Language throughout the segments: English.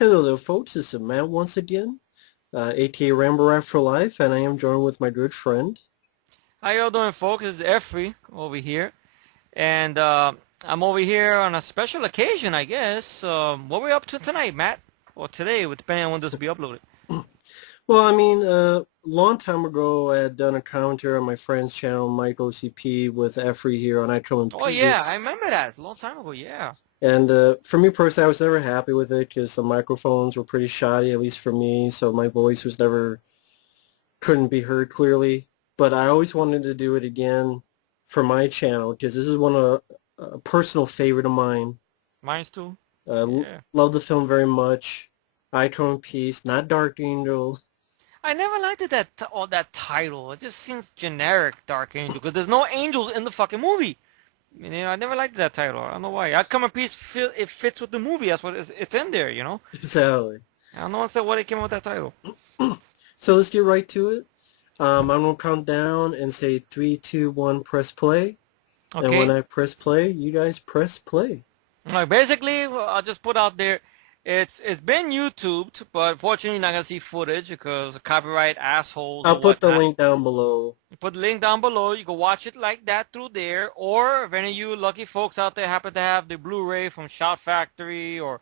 Hello there, folks. This is Matt once again, aka Rambo for Life, and I am joined with my good friend. How y'all doing, folks? It's Efree over here, and I'm over here on a special occasion, I guess. What we up to tonight, Matt? Or today, depending on when this will be uploaded. Well, I mean, a long time ago, I had done a commentary on my friend's channel, Mike OCP, with Efree here on I Come in Oh yeah, I Peace. remember that. It's a long time ago. Yeah. And for me personally, I was never happy with it because the microphones were pretty shoddy, at least for me, so my voice was never, couldn't be heard clearly. But I always wanted to do it again for my channel because this is one of a personal favorite of mine. Mine's too. Uh, Yeah. love the film very much. I Come in Peace, not Dark Angel. I never liked it that title. It just seems generic, Dark Angel, because there's no angels in the fucking movie. I never liked that title. I don't know why. I Come in Peace, it fits with the movie. That's what it's in there. Exactly. I don't know what it came up with that title. So let's get right to it. I'm going to count down and say 3, 2, 1, press play. And when Okay. I press play, you guys press play. Basically, I'll just put out there, it's been YouTubed, but fortunately you're not gonna see footage because of copyright assholes I'll or put the whatnot. link down below. Put the link down below. You can watch it like that through there, or if any of you lucky folks out there happen to have the Blu-ray from Shout Factory or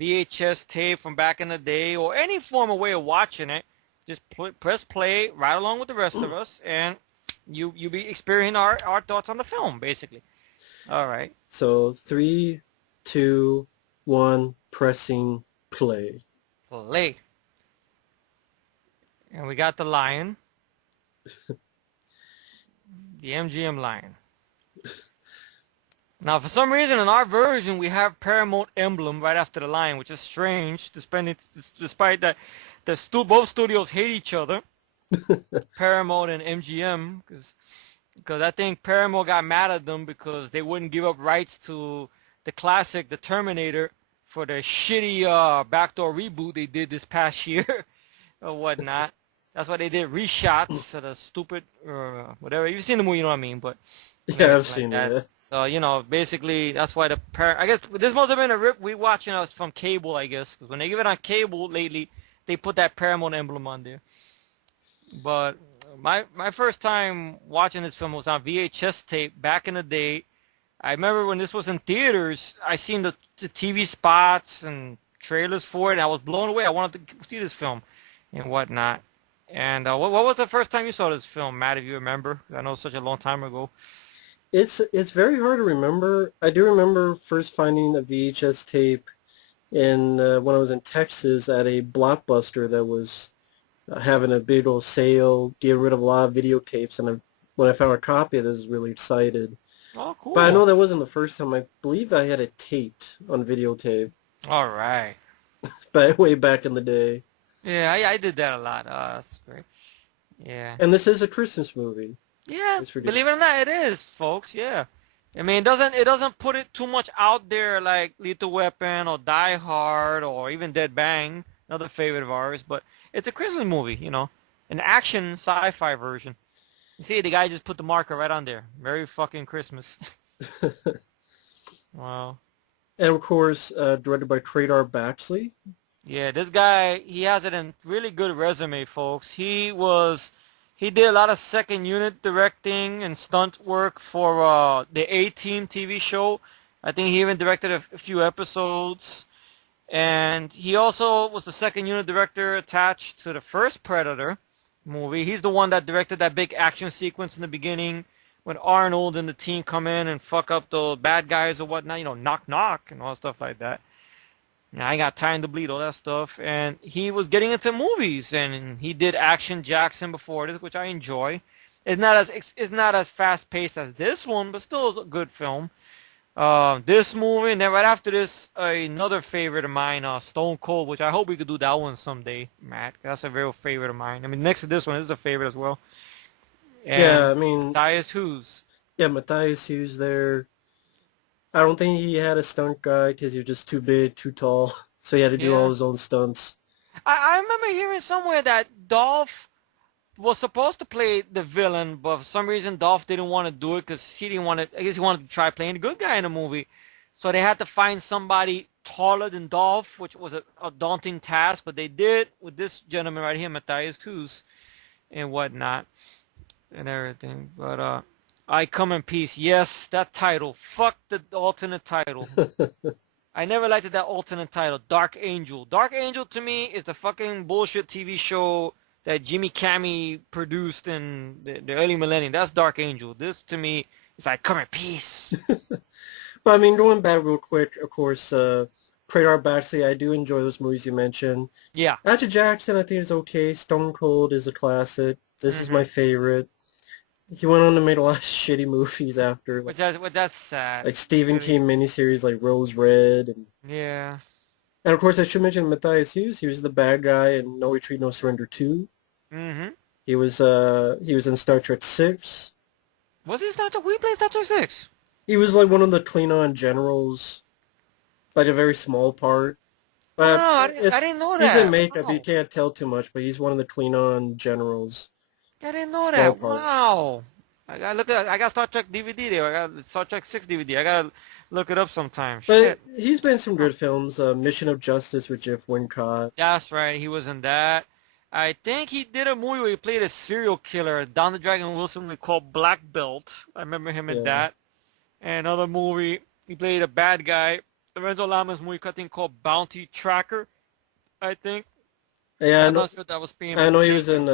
VHS tape from back in the day, or any form of way of watching it, just press play right along with the rest of us, and you be experiencing our thoughts on the film, basically. All right. So 3, 2, 1, pressing play. Play. And we got the lion, the MGM lion. Now, for some reason, in our version, we have Paramount emblem right after the lion, which is strange, despite that both studios hate each other, Paramount and MGM, because I think Paramount got mad at them because they wouldn't give up rights to the classic, The Terminator, for the shitty backdoor reboot they did this past year or whatnot. That's why they did reshots of the stupid whatever. You've seen the movie, you know what I mean, but and Yeah, I've everything like seen that. it. So basically that's why I guess this must have been a rip we watching us from cable, I guess, because when they give it on cable lately, they put that Paramount emblem on there. But my first time watching this film was on VHS tape back in the day. I remember when this was in theaters, I seen the TV spots and trailers for it, and I was blown away. I wanted to see this film and whatnot. And what was the first time you saw this film, Matt, if you remember? I know it's such a long time ago. It's very hard to remember. I do remember first finding a VHS tape in when I was in Texas at a Blockbuster that was having a big old sale, getting rid of a lot of videotapes, and when I found a copy of this, I was really excited. Oh, But I know cool. that wasn't the first time. I believe I had it taped on videotape, All right. but way back in the day. Yeah, I did that a lot. That's great. Yeah. And this is a Christmas movie. Yeah, It's ridiculous. believe it or not, it is, folks. Yeah. I mean, it doesn't put it too much out there like Lethal Weapon or Die Hard or even Dead Bang, another favorite of ours. But it's a Christmas movie, an action sci-fi version. You see, the guy just put the marker right on there. Merry fucking Christmas. Wow. And of course, directed by Tradar Baxley. Yeah, this guy, he has it in really good resume, folks. He did a lot of second unit directing and stunt work for the A-Team TV show. I think he even directed a few episodes. And he also was the second unit director attached to the first Predator movie. He's the one that directed that big action sequence in the beginning when Arnold and the team come in and fuck up the bad guys or whatnot, knock knock and all stuff like that. I got time to bleed, all that stuff. And he was getting into movies, and he did Action Jackson before this, which I enjoy. It's not as fast paced as this one, but still is a good film. This movie, and then right after this, another favorite of mine, Stone Cold, which I hope we could do that one someday, Matt. That's a real favorite of mine. I mean, next to this one, this is a favorite as well. Yeah, And I mean, Matthias Hues. yeah, Matthias Hues there. I don't think he had a stunt guy because he was just too big, too tall. So he had to do all Yeah. his own stunts. I remember hearing somewhere that Dolph was supposed to play the villain, but for some reason Dolph didn't want to do it because he didn't want to. I guess he wanted to try playing the good guy in the movie. So they had to find somebody taller than Dolph, which was a daunting task, but they did with this gentleman right here, Matthias Hues, and whatnot, and everything. But I Come in Peace. Yes, that title. Fuck the alternate title. I never liked that alternate title, Dark Angel. Dark Angel to me is the fucking bullshit TV show that Jimmy Cammey produced in the early millennium. That's Dark Angel. This to me is like Come in Peace. But I mean, going back real quick, of course, Radar Baxley, I do enjoy those movies you mentioned. Yeah. Action Jackson, I think is okay. Stone Cold is a classic. This is my favorite. He went on to make a lot of shitty movies after, like, That's sad. like Stephen Really. King miniseries like Rose Red, Yeah. and of course I should mention Matthias Hues. He was the bad guy in No Retreat, No Surrender 2. Mm-hmm. He was in Star Trek 6. Was he Star Trek? We played Star Trek 6. He was like one of the Klingon generals, like a very small part. No, I didn't know He's in that. makeup. Wow. You can't tell too much, but he's one of the Klingon generals. I didn't know Small that. part. Wow. I got Star Trek DVD there. I got Star Trek 6 DVD. I gotta look it up sometime. But Shit. he's been in some good films. Mission of Justice with Jeff Wincott. That's right. He was in that. I think he did a movie where he played a serial killer. Don the Dragon Wilson, we called Black Belt. I remember him in Yeah. that. And another movie, he played a bad guy. Lorenzo Lamas movie, I think, called Bounty Tracker, I think. Yeah, I'm not sure that was being. I know he was in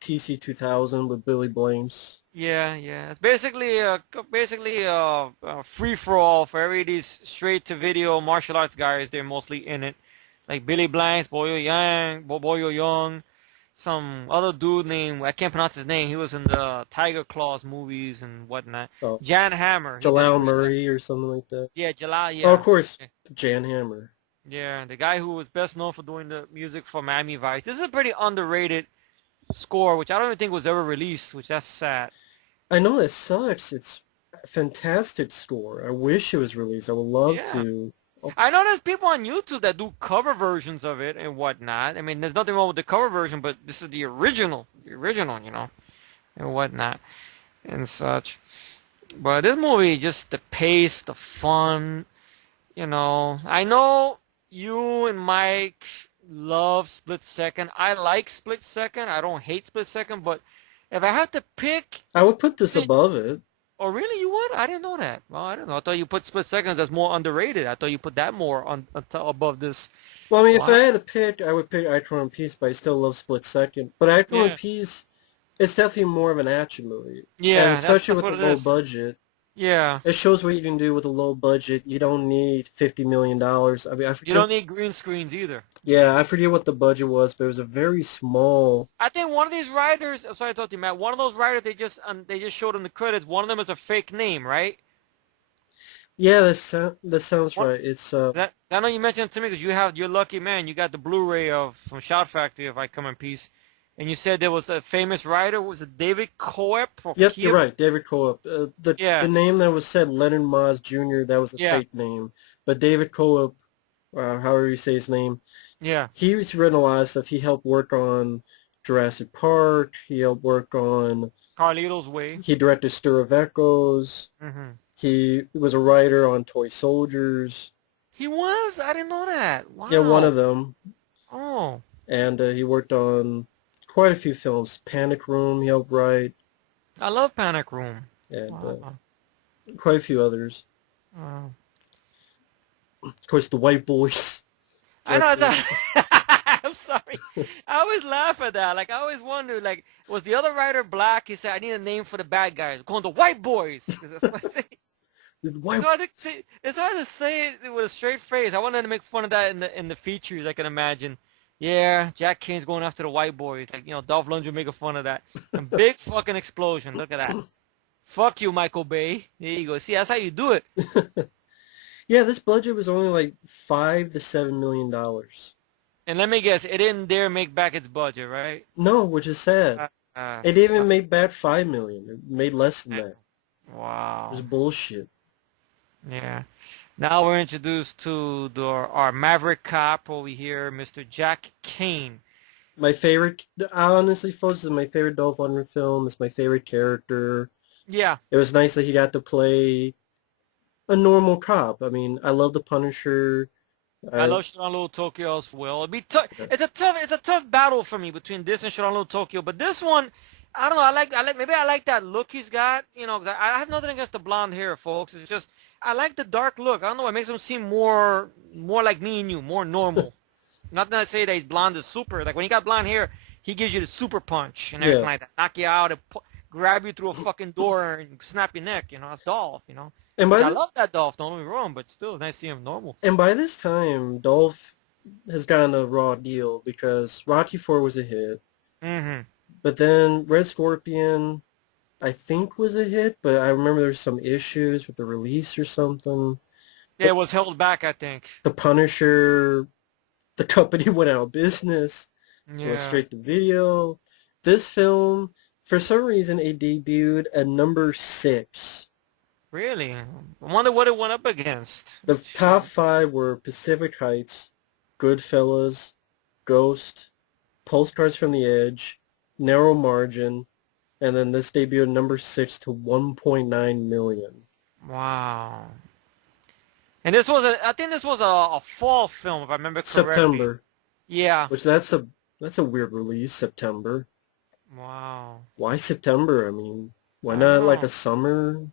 TC 2000 with Billy Blames. Yeah, yeah. It's basically a free for all for every these straight to video martial arts guys. They're mostly in it, like Billy Blanks, Boyo Young, some other dude named I can't pronounce his name. He was in the Tiger Claws movies and whatnot. Oh, Jan Hammer. Jalal Murray or something like that. Yeah, Jalal. Yeah. Oh, of course, Jan Hammer. Yeah, the guy who was best known for doing the music for Miami Vice. This is a pretty underrated score, which I don't even think was ever released, which that's sad. I know that sucks. It's a fantastic score. I wish it was released. I would love Yeah. to. I know there's people on YouTube that do cover versions of it and whatnot. I mean, there's nothing wrong with the cover version, but this is the original, and whatnot and such. But this movie, just the pace, the fun, I know you and Mike love Split Second. I like Split Second. I don't hate Split Second, but if I had to pick, I would put this above it. oh really, you would? I didn't know that. Well, I don't know. I thought you put Split Seconds as more underrated. I thought you put that more on above this. Well, I mean, if Why? I had to pick, I would pick Icon One Piece, but I still love Split Second. But Icon One Yeah. Piece, it's definitely more of an action movie. Yeah, And especially that's with what the it low is. budget. Yeah. It shows what you can do with a low budget. You don't need $50 million. I mean, I You forget. don't need green screens either. Yeah, I forget what the budget was, but it was a very small. I think one of these writers, sorry I told you, Matt, one of those writers they just showed in the credits, one of them is a fake name, right? Yeah, that sounds What? right. It's That I know you mentioned it to me because you're lucky man. You got the Blu-ray from Shout Factory of I Come in Peace, and you said there was a famous writer. Was it David Coep? Or Yep, Coep? you're right, David Coep. Yeah. The name that was said, Leonard Moz Jr., that was a Yeah. fake name. But David Coep, however you say his name, Yeah. he's written a lot of stuff. He helped work on Jurassic Park. He helped work on. Carlito's Way. He directed Stir of Echoes. Hmm. He was a writer on Toy Soldiers. He was? I didn't know that. Wow. Yeah, one of them. Oh. And he worked on quite a few films. Panic Room he helped write, I love Panic Room. and Wow. quite a few others. Wow. Of course, The White Boys. I know. I'm sorry. I always laugh at that. Like, I always wonder, like, was the other writer black? He said, I need a name for the bad guys. Call them the White Boys. 'Cause that's what they- The It's White. hard to say it with a straight face. I wanted to make fun of that in the features. I can imagine. Yeah, Jack Kane's going after the white boys. Like, Dolph Lundgren making fun of that. And big fucking explosion. Look at that. Fuck you, Michael Bay. There you go. See, that's how you do it. Yeah, this budget was only like $5 to $7 million. And let me guess, it didn't dare make back its budget, right? No, which is sad. It didn't even make back $5 million. It made less than that. It Wow. was bullshit. Yeah. Now we're introduced to our Maverick cop over here, Mr. Jack Kane. My favorite, honestly, folks, this is my favorite Dolph Lundgren film. It's my favorite character. Yeah. It was nice that he got to play a normal cop. I mean, I love the Punisher. I I love Showdown Little Tokyo as well. It'd be tough. It's a tough battle for me between this and Showdown Little Tokyo. But this one, I don't know. Maybe I like that look he's got. 'Cause I have nothing against the blonde hair, folks. It's just I like the dark look. I don't know. It makes him seem more like me and you, more normal. Not that I say that he's blonde is super. Like when he got blonde hair, he gives you the super punch and everything yeah. like that. Knock you out and grab you through a fucking door and snap your neck. That's Dolph. And Which by I this love that Dolph. Don't get me wrong, but still, it's nice to see him normal. and by this time, Dolph has gotten a raw deal because Rocky 4 was a hit, Mm-hmm. but then Red Scorpion, I think, was a hit, but I remember there was some issues with the release or something. Yeah, it was held back, I think. The Punisher, the company went out of business. It went Yeah. straight to video. This film, for some reason, it debuted at number 6. Really? I wonder what it went up against. The top Shit. 5 were Pacific Heights, Goodfellas, Ghost, Postcards from the Edge, Narrow Margin, and then this debuted at number 6 to 1.9 million. Wow. And I think this was a fall film, if I remember correctly. September, Yeah. which that's a weird release, September. Wow. Why September? I mean, why I don't not like a know. summer?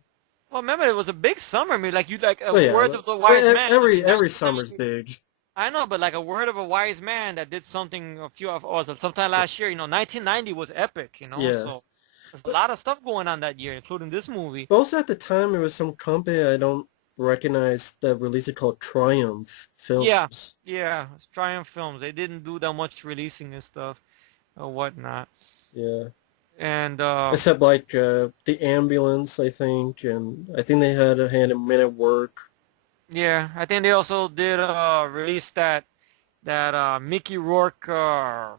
Well, remember, it was a big summer. I mean, like, you like Well, yeah, Words of the Wise Man. I mean, every summer's 1990. big. I know, but like a word of a wise man that did something sometime last year. 1990 was epic. Yeah. So there's a But lot of stuff going on that year, including this movie. also at the time, there was some company I don't recognize that released it called Triumph Yeah, Films. yeah, it's Triumph Films. They didn't do that much releasing and stuff or whatnot. Yeah. And Except like the ambulance, I think, and I think they had a hand in Men at Work. yeah, I think they also did release that Mickey Rourke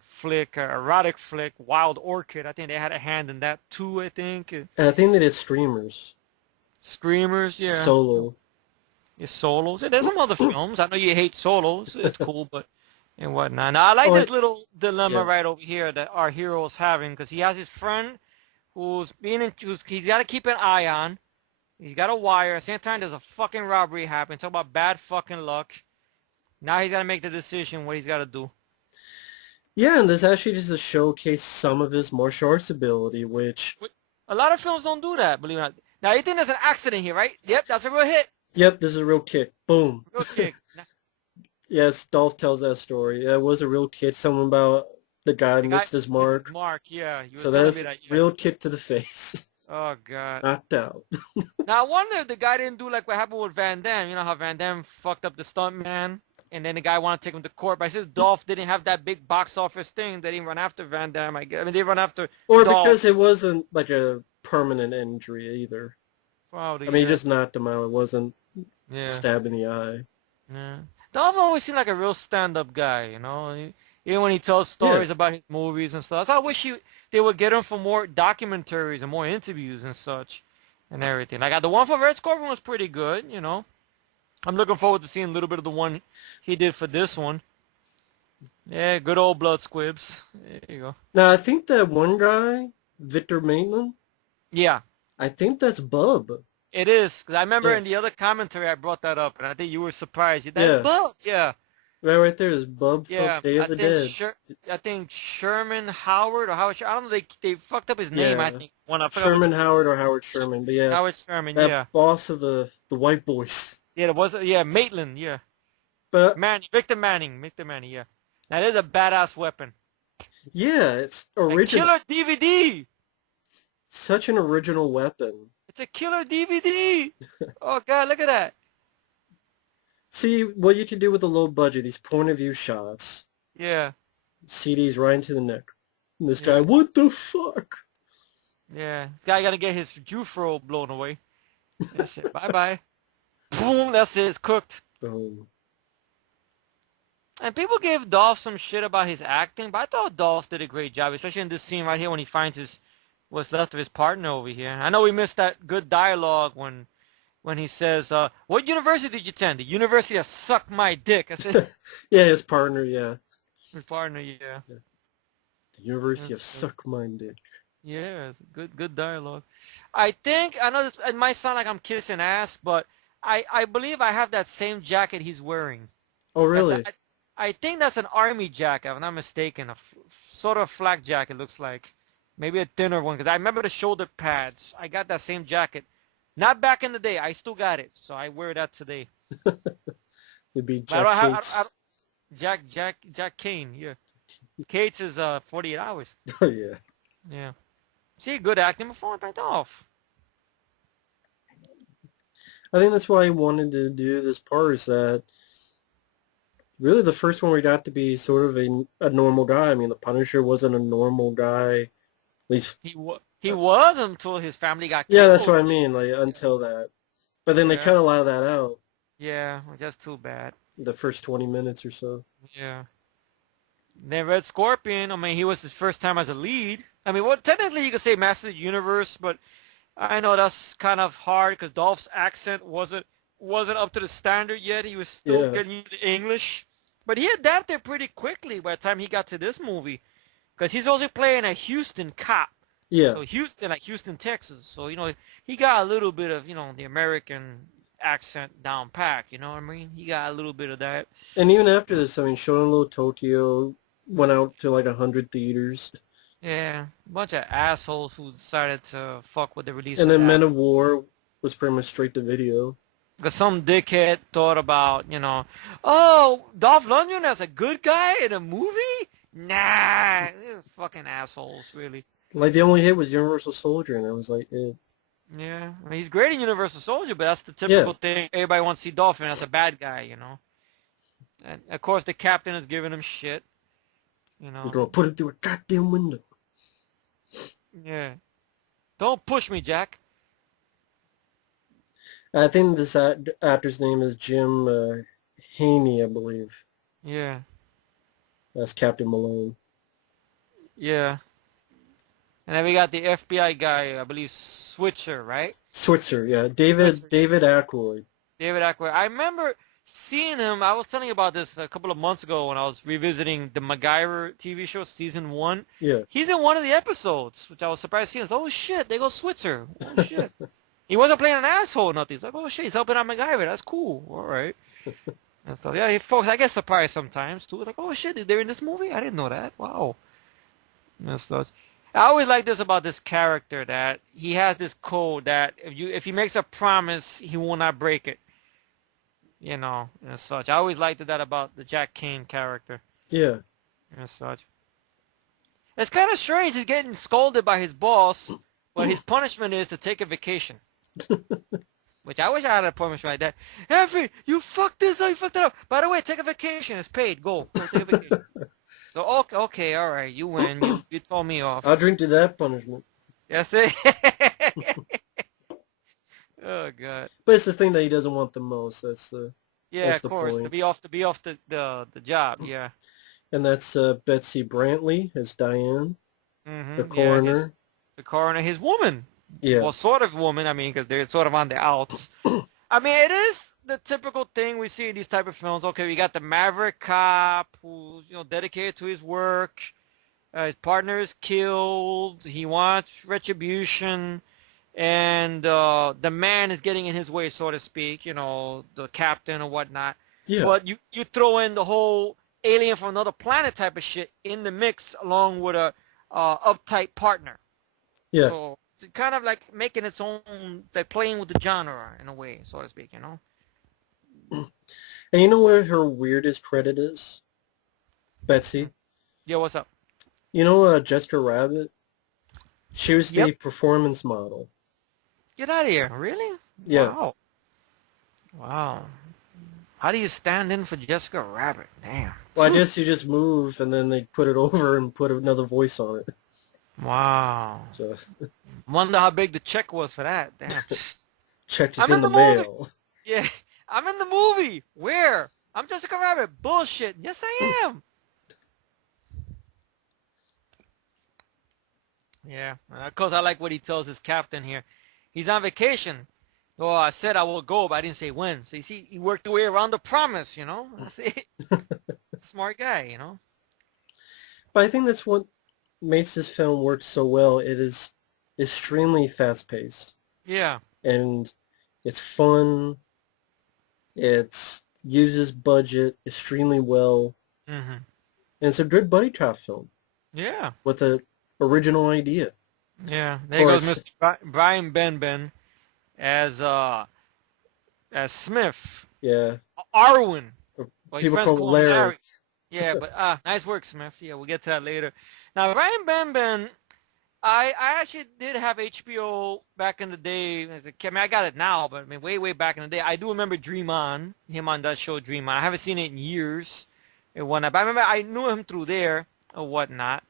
flick, erotic flick, Wild Orchid. I think they had a hand in that too. I think And I think they did Streamers, Screamers, yeah, Solo. yeah, Solos. Yeah, there's some other films. I know you hate Solos. It's cool, but and whatnot. Now I like Oh, this little dilemma yeah. right over here that our hero is having because he has his friend who's he's got to keep an eye on. He's got a wire. At the same time, there's a fucking robbery happening. Talk about bad fucking luck. Now he's got to make the decision what he's got to do. Yeah, and this actually just to showcase some of his martial arts ability, which, A lot of films don't do that, believe it or not. Now you think there's an accident here, right? Yep, that's a real hit. yep, this is a real kick. Boom. Real kick. Yes, Dolph tells that story. Yeah, it was a real kick. Someone about the guy The guy missed his missed his mark. mark. Yeah, you were So telling that's me a that. Yeah. real kick to the face. Oh god. Knocked out. Now I wonder if the guy didn't do like what happened with Van Damme. You know how Van Damme fucked up the stunt man, and then the guy wanted to take him to court. But since Dolph didn't have that big box office thing, they didn't run after Van Damme. I guess. I mean, they run after Or Dolph. because it wasn't like a permanent injury either. I Probably, mean, he yeah. just knocked him out. It wasn't Yeah. stab in the eye. Yeah. Dolph always seemed like a real stand-up guy, even when he tells Yeah. stories about his movies and stuff. So I wish they would get him for more documentaries and more interviews and such and everything. Like the one for Red Scorpion was pretty good. I'm looking forward to seeing a little bit of the one he did for this one. Yeah, good old blood squibs. There you go. Now, I think that one guy, Victor Maitland, Yeah, I think that's Bub. it is. 'Cause I remember Yeah. in the other commentary I brought that up, and I think you were surprised. That's Yeah. Bub. Yeah. Right there is Bub from Yeah, Day of the Dead. I think Sherman Howard or Howard. I don't know. They fucked up his name. I Yeah. think one. I forgot which Sherman one. Howard or Howard Sherman. But yeah, Howard Sherman. that Yeah, boss of the white boys. yeah. It was. Yeah, Maitland. Yeah, But Victor Manning. Victor Manning. Yeah. That is a badass weapon. yeah, it's A original. killer DVD. Such an original weapon. It's a killer DVD. Oh God, look at that. See what you can do with a low budget. These point of view shots. Yeah, CDs right into the neck. And this guy, yeah, what the fuck? yeah. This guy got to get his Jufro blown away. That's it. Bye bye. Boom. That's it. It's cooked. Boom. And people gave Dolph some shit about his acting, but I thought Dolph did a great job, especially in this scene right here when he finds what's left of his partner over here. I know we missed that good dialogue when he says, "What university did you attend?" The University of Suck My Dick. I said, Yeah, his partner, yeah. his partner, yeah. The University of That's, Suck My Dick. yeah, it's good dialogue. I know this, it might sound like I'm kissing ass, but I believe I have that same jacket he's wearing. Oh, That's really? I think that's an army jacket, if I'm not mistaken. Sort of flak jacket looks like. Maybe a thinner one, because I remember the shoulder pads. I got that same jacket. Not back in the day. I still got it, so I wear that today. It'd be But Jack I Cates. don't Jack Kane. Yeah, Cates is 48 hours. Oh, yeah. Yeah. See, good acting performance by Dolph. I think that's why I wanted to do this part, is that really the first one we got to be sort of a normal guy. I mean, the Punisher wasn't a normal guy, at least. He was until his family got Yeah, that's killed. what I mean, like, until that. But then they Yeah. cut a lot of that out, Yeah. Well, that's too bad. the first 20 minutes or so. Yeah. Then Red Scorpion, I mean, he was his first time as a lead. I mean, well, technically you could say Master of the Universe, but I know that's kind of hard because Dolph's accent wasn't up to the standard yet. He was still Yeah, getting used to English, but he adapted pretty quickly by the time he got to this movie because he's also playing a Houston cop. yeah. So Houston, like Houston, Texas. So he got a little bit of the American accent down pack. You know what I mean? He got a little bit of that. And even after this, I mean, Shonen Tokyo went out to like 100 theaters. Yeah, bunch of assholes who decided to fuck with the release And of then Men that. of War was pretty much straight to video. Because some dickhead thought about, oh, Dolph Lundgren as a good guy in a movie? Nah, these fucking assholes, really. Like, the only hit was Universal Soldier, and I was like, eh. Yeah, I mean, he's great in Universal Soldier, but that's the Yeah, typical thing. Everybody wants to see Dolphin as a bad guy. And of course, the captain is giving him shit, you he's know. gonna put it through a goddamn window. Yeah. Don't push me, Jack. I think this actor's name is Jim Haney, I believe. Yeah. That's Captain Malone. Yeah. And then we got the FBI guy, I believe, Switzer, right? Switzer, yeah. Switzer, yeah. David Aykroyd. David Ackroyd. I remember seeing him. I was telling you about this a couple of months ago when I was revisiting the MacGyver TV show, season 1. Yeah. He's in one of the episodes, which I was surprised seeing. Oh, shit, they go Switzer. Oh, shit. He wasn't playing an asshole or nothing. He's like, oh, shit, he's helping out MacGyver. That's cool. All right. And stuff. Yeah, folks, I get surprised sometimes, too. Like, oh, shit, they're in this movie? I didn't know that. Wow. And stuff. I always like this about this character, that he has this code that if he makes a promise, he will not break it. And such. I always liked that about the Jack Kane character Yeah. and such. It's kind of strange he's getting scolded by his boss, but his punishment is to take a vacation. Which I wish I had a punishment like that. Efree, you fucked this up, you fucked it up. By the way, take a vacation. It's paid. Go take a vacation. So, okay, all right, you win. You told me off. I'll drink to that punishment. That's it. Oh, God. But it's the thing that he doesn't want the most. Yeah, That's of the course. To point. be off the job. Yeah. And that's Betsy Brantley as Diane, the Yeah, coroner. the coroner, his woman. Yeah. Well, sort of woman. I mean, because they're sort of on the outs. I mean, it is the typical thing we see in these type of films. Okay, we got the maverick cop who's dedicated to his work. His partner is killed. He wants retribution, and the man is getting in his way, so to speak. The captain or whatnot. Yeah. But you throw in the whole alien from another planet type of shit in the mix, along with a uptight partner. Yeah. So it's kind of like making its own, like playing with the genre in a way, so to speak. And you know where her weirdest credit is? Betsy. Yeah, what's up? You know Jessica Rabbit? She was the Yep. performance model. Get out of here. Really? Yeah. Wow. Wow. How do you stand in for Jessica Rabbit? Damn. Well, I guess you just move and then they put it over and put another voice on it. Wow. So Wonder how big the check was for that. Damn. check is I'm in in the the movie. mail. Yeah. I'm in the movie. Where? I'm Jessica Rabbit. Bullshit. Yes, I am. Yeah. Of course, I like what he tells his captain here. He's on vacation. Oh, I said I will go, but I didn't say when. So you see, he worked the way around the promise, That's it. Smart guy, But I think that's what makes this film work so well. It is extremely fast-paced. Yeah. And it's fun. It uses budget extremely well, Hmm. and it's a good buddy cop film Yeah. with an original idea. Yeah. There Or goes it's, Mr. Brian Benben as Smith. yeah, Arwen. or Well, his people friends call it call him Larry. Larry. Yeah, but nice work, Smith. Yeah, we'll get to that later. Now, Brian Benben, I actually did have HBO back in the day. As a kid. I mean, I got it now, but I mean, way back in the day. I do remember Dream On, him on that show, Dream On. I haven't seen it in years and whatnot, but I remember I knew him through there or whatnot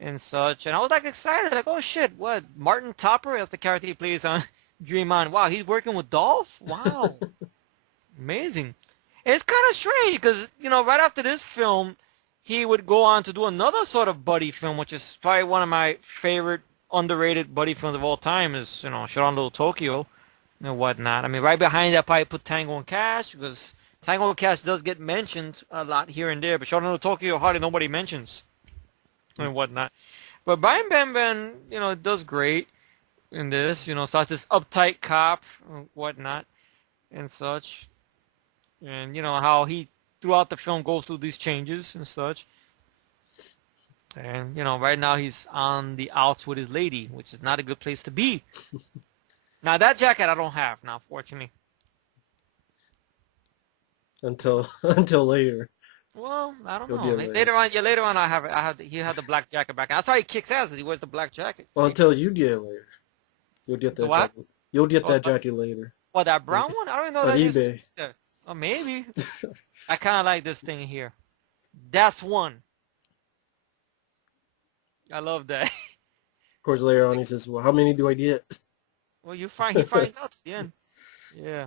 and such. And I was like excited, like, oh shit, what? Martin Topper, that's the character he plays on Dream On. Wow, he's working with Dolph? Wow, amazing. And it's kind of strange because, right after this film, he would go on to do another sort of buddy film, which is probably one of my favorite underrated buddy films of all time is, Showdown Little Tokyo and whatnot. I mean, right behind that probably put Tango and Cash because Tango and Cash does get mentioned a lot here and there, but Showdown Little Tokyo hardly nobody mentions and whatnot. But Brian Benben, does great in this, such this uptight cop and whatnot and such. And how he throughout the film goes through these changes and such. And right now he's on the outs with his lady, which is not a good place to be. Now that jacket I don't have now, fortunately. until until later. Well, I don't You'll know. get it later. Later on, yeah, later on he had the black jacket back. That's why he kicks ass. He wears the black jacket. Well, See until you get it later. You'll get the that what? jacket. You'll get Oh, that jacket later. what that brown one? I don't even know On that is. eBay. Oh, maybe. I kind of like this thing here. That's one. I love that. Of course, later on he says, well, how many do I get? Well, he finds out at the end. Yeah.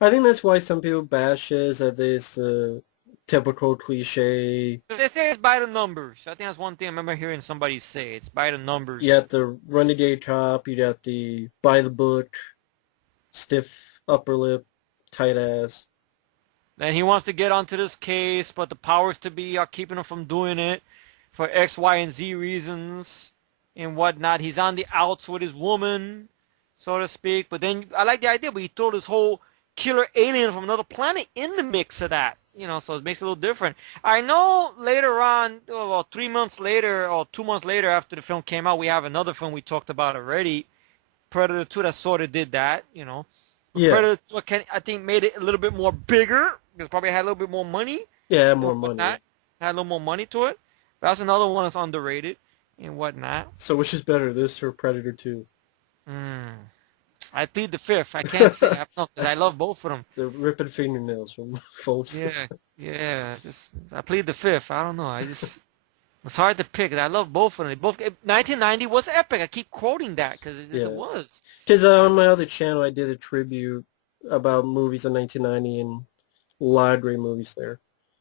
I think that's why some people bash it, is that this typical cliche. They say it's by the numbers. I think that's one thing I remember hearing somebody say. It's by the numbers. You got the renegade cop, you got the by the book, stiff upper lip, tight ass. And he wants to get onto this case, but the powers to be are keeping him from doing it for X, Y, and Z reasons and whatnot. He's on the outs with his woman, so to speak. But then I like the idea, but he threw this whole killer alien from another planet in the mix of that. So it makes it a little different. I know later on, well, 3 months later or 2 months later after the film came out, we have another film we talked about already, Predator 2, that sort of did that, But Yeah, Predator 2, I think, made it a little bit more bigger because probably had a little bit more money. yeah, And more money. whatnot. Had a little more money to it. But that's another one that's underrated and whatnot. So which is better, this or Predator 2? Mm. I plead the fifth. I can't say I know, 'cause I love both of them. The ripping fingernails from folks. Yeah. I plead the fifth. I don't know. It's hard to pick. I love both of them. 1990 was epic. I keep quoting that because Yeah. it was. Because on my other channel I did a tribute about movies in 1990 and a lot of great movies there.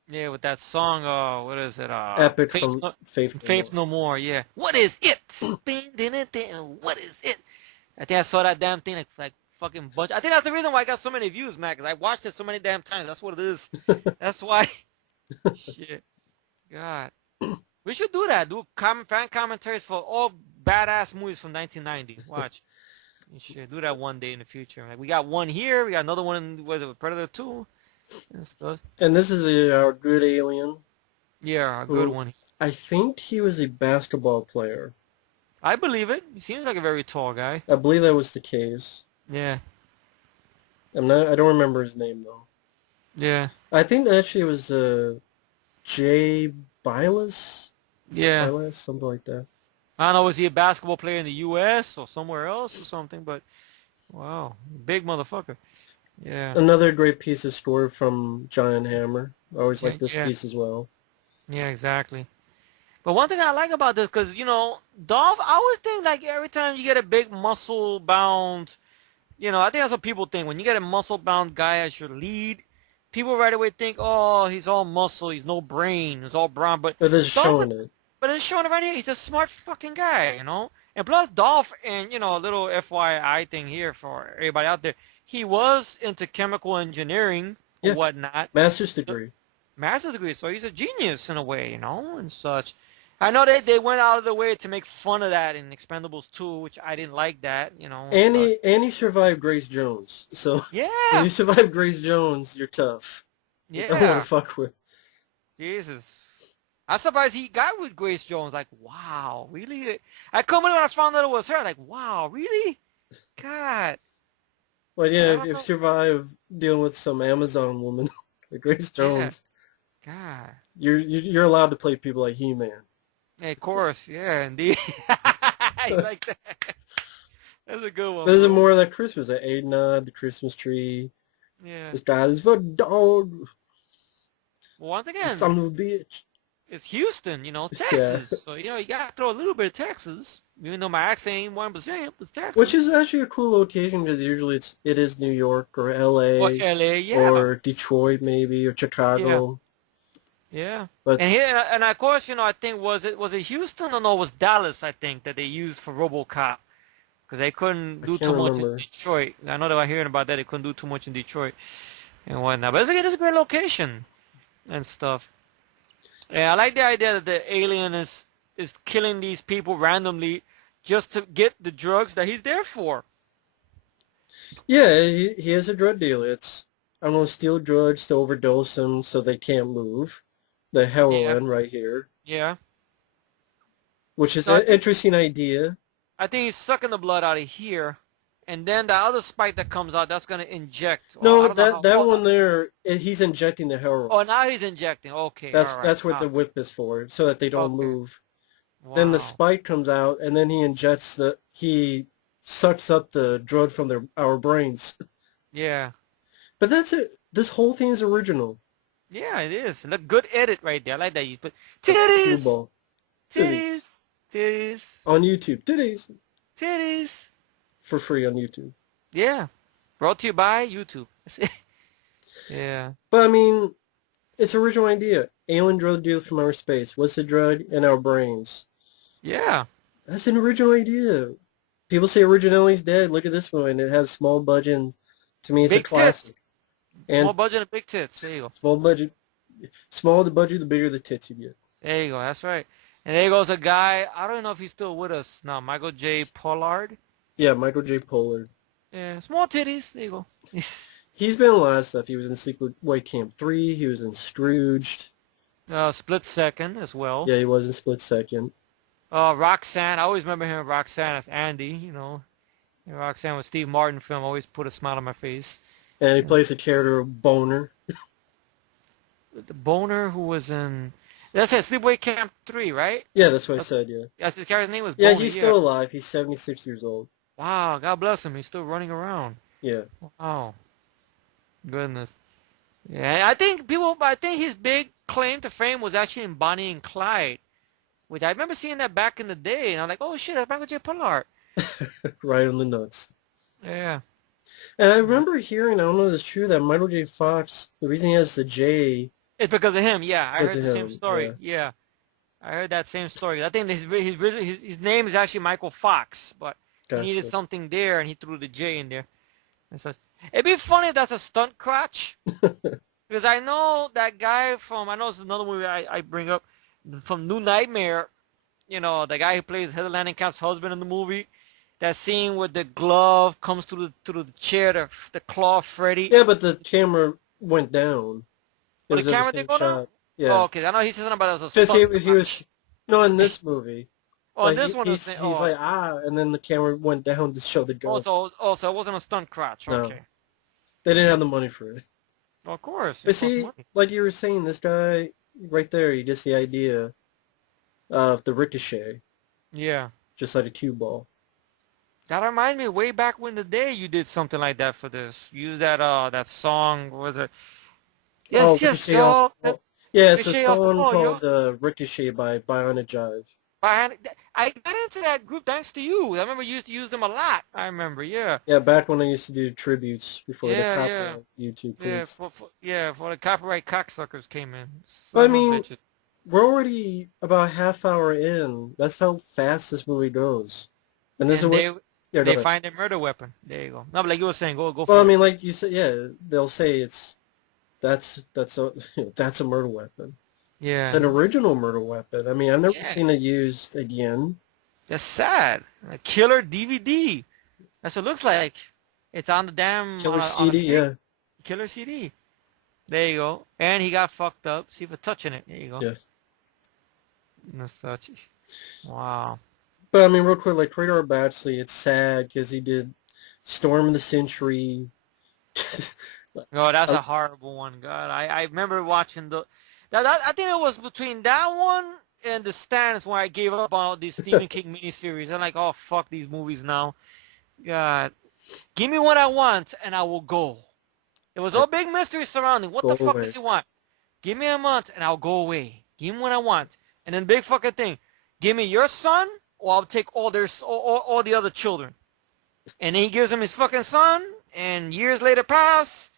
Yeah, with that song. What is it? Epic from Faith No Faith More. No More. Yeah. What is it? What is it? I think I saw that damn thing like fucking bunch. I think that's the reason why I got so many views, man. Because I watched it so many damn times. That's what it is. That's why. Shit. God. We should do that. Do fan commentaries for all badass movies from 1990. Watch. We should do that one day in the future. Like we got one here. We got another one with Predator 2 and stuff. And this is our good alien. Yeah, a good one. I think he was a basketball player. I believe it. He seems like a very tall guy. I believe that was the case. Yeah. I don't remember his name though. Yeah. I think actually it was Jay Bilas. Yeah. Bilas, something like that. I don't know, was he a basketball player in the U.S. or somewhere else or something, but wow, big motherfucker. Yeah. Another great piece of story from Giant Hammer. I always like this Yeah. piece as well. Yeah, exactly. But one thing I like about this, because, Dolph, I always think, like, every time you get a big muscle-bound, I think that's what people think. When you get a muscle-bound guy as your lead, people right away think, oh, he's all muscle, he's no brain, he's all brawn. But But this is Dolph, showing it. but it's showing it right here. He's a smart fucking guy, And plus, Dolph, and, a little FYI thing here for everybody out there, he was into chemical engineering or Yeah. whatnot. Master's degree. Master's degree, so he's a genius in a way, and such. I know they went out of the way to make fun of that in Expendables 2, which I didn't like that, you know. So And he survived Grace Jones. So if yeah, you survive Grace Jones, you're tough. You don't want to yeah, fuck with. Jesus. I'm surprised he got with Grace Jones. Like, wow, really? I couldn't believe when I found out it was her. Like, wow, really? God. But yeah, I if don't you know. survive dealing with some Amazon woman like Grace Yeah, Jones, God. you're allowed to play people like He-Man. Hey, of course. Yeah, indeed. I like that. That's a good one, There's bro. more of that Christmas, that eggnog, the Christmas tree. Yeah. This guy is a dog, Well, once the again, son of a bitch. it's Houston, you know, Yeah. Texas. So, you know, you got to throw a little bit of Texas. Even though my accent ain't 1%, it's Which Texas. is actually a cool location because usually it is New York or Or L.A. LA, yeah. or Detroit maybe or Yeah. Chicago. Yeah. But And here, and of course, you know, I think was it Houston or no? It was Dallas? I think that they used for RoboCop because they couldn't I do can't too much in remember. Detroit. I know they were hearing about that. They couldn't do too much in Detroit and whatnot. But it's a great location and stuff. Yeah, I like the idea that the alien is killing these people randomly just to get the drugs that he's there for. Yeah, he is a drug dealer. I'm gonna steal drugs to overdose them so they can't move. The Yeah. heroin right here, Yeah. which is No, an interesting idea. I think he's sucking the blood out of here, and then the other spike that comes out, that's gonna inject. Or No, I don't know that how. that Oh, one there, he's injecting the heroin. oh, now he's injecting. Okay, all right. That's what the Wow. whip is for, so that they don't Okay. move. Then the Wow. spike comes out, and then he sucks up the drug from our brains. Yeah. But that's it. This whole thing is original. Yeah, it is. Look, good edit right there. I like that. You put Cue titties, ball. Titties. titties, titties, On YouTube. Titties. titties. For free on YouTube. Yeah. Brought to you by YouTube. Yeah. But I mean, it's original idea. Alien drug deal from outer space. What's the drug in our brains? Yeah. That's an original idea. People say originality's dead. Look at this one. It has small budget. And to me, it's a Big tits. classic. Small And budget and big tits. There you go. small budget. Small the budget, the bigger the tits you get. There you go. That's right. And there goes a guy. I don't know if he's still with us now. Michael J. Pollard. Yeah, Michael J. Pollard. Yeah. Small titties. There you go. He's been in a lot of stuff. He was in Sleepaway Camp 3. He was in Scrooged. Split Second as well. Yeah, he was in Split Second. Roxanne. I always remember him as Roxanne as Andy. You know, and Roxanne with Steve Martin film always put a smile on my face. And he plays the character of Boner. The Boner who was in. That's it. Sleepaway Camp 3, right? Yeah, that's what I said, yeah. That's his character's name was Yeah, Boner. he's Yeah. still alive. He's 76 years old. Wow. God bless him. He's still running around. Yeah. Wow. Goodness. Yeah, I think his big claim to fame was actually in Bonnie and Clyde, which I remember seeing that back in the day, and I'm like, oh shit, that's Michael J. Pollard. Right on the nuts. Yeah. And I remember hearing, I don't know if it's true, that Michael J. Fox, the reason he has the J It's because of him, yeah. I because heard of the same him. story. Yeah. Yeah. I heard that same story. I think his name is actually Michael Fox, but he needed Gotcha. something there, and he threw the J in there. And such. It'd be funny if that's a stunt crotch. Because I know that guy from, I know it's another movie I bring up, from New Nightmare, you know, the guy who plays Heather Langenkamp's husband in the movie, that scene where the glove comes through the chair, the claw Freddy. Yeah, but the camera went down. It Oh, was the at the camera same did go down? shot. Oh, Yeah. okay. I know he's saying about it as a Because stunt he was, no, in this movie. Oh, Like, this one is, he's oh, like, and then the camera went down to show the gun. so it wasn't a stunt crotch. No. Okay. They didn't have the money for it. Well, of course. It But costs see, money. like you were saying, this guy right there, he gets the idea of the ricochet, Yeah. just like a cue ball. That reminds me, way back when the day you did something like that for this. You used that song, what was it? Oh, Yes, yes, Ricochet off. yo. Yeah, it's a Ricochet off the song wall, yo. called Ricochet by Bionic Jive. I got into that group thanks to you. I remember you used to use them a lot. I remember, yeah. Yeah, back when I used to do tributes before the Yeah, copyright YouTube yeah, police. for the copyright cocksuckers came in. But I Son of mean, bitches. we're already about a half hour in. That's how fast this movie goes. And this And is what, yeah, go they ahead. find a murder weapon. There you go. No, but like you were saying, go Well, for I it. mean, like you said, yeah, they'll say that's a murder weapon. It's Yeah. an original murder weapon. I mean, I've never Yeah. seen it used again. That's sad. A killer DVD. That's what it looks like. It's on the damn Killer on a CD, case. yeah. Killer CD. There you go. And he got fucked up. See if it's touching it. There you go. Yeah. No such. Wow. But I mean, real quick, like Radar Baxley, it's sad because he did Storm of the Century. No, that's Uh, a horrible one. God, I remember watching I think it was between that one and The Stands where I gave up on these Stephen King miniseries. I'm like, oh fuck these movies now. God, give me what I want and I will go. There was I all big mystery surrounding. What go the fuck does away. he want? Give me a month and I'll go away. Give me what I want. And then big fucking thing. Give me your son or I'll take all the other children. And then he gives him his fucking son and years later pass.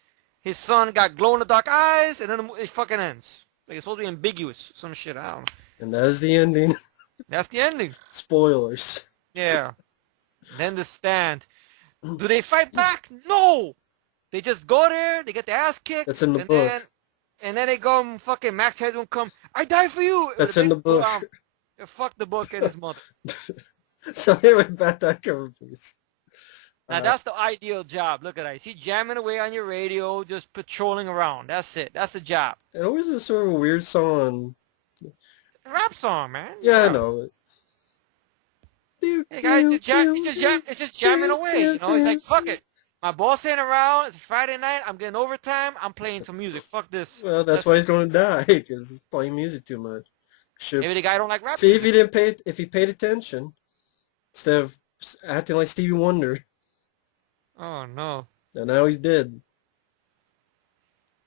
His son got glow-in-the-dark eyes and then it fucking ends. Like it's supposed to be ambiguous. Some shit. I don't know. And that is the ending. That's the ending. Spoilers. Yeah. Then The Stand. Do they fight back? No. They just go there, they get their ass kicked, That's in the and book. then they go and fucking Max Headroom come, I die for you. That's in the book. Fuck the book and his mother. So anyway, back to that cover, please. Now that's the ideal job. Look at that. See jamming away on your radio, just patrolling around. That's it. That's the job. It always is sort of a weird song. Rap song, man. Yeah, I know. Hey guys, it's just jamming away. You know, he's like, fuck it. My boss ain't around. It's a Friday night. I'm getting overtime. I'm playing some music. Fuck this. Well, that's why he's going to die, because he's playing music too much. Maybe the guy don't like rap. See, if he paid attention, instead of acting like Stevie Wonder, Oh no. and now he's dead.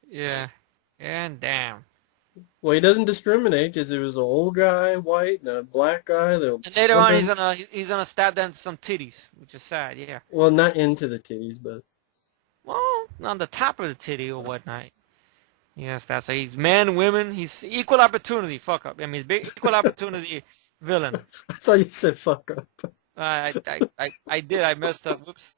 Yeah. And damn. Well, he doesn't discriminate because there was an old guy, white, and a black guy. And later on, he's gonna stab them some titties, which is sad. Yeah. Well, not into the titties, but Well, on the top of the titty or whatnot. Yes, that's he's men, women. He's equal opportunity. Fuck up. I mean, he's big equal opportunity villain. I thought you said fuck up. I did. I messed up. Whoops.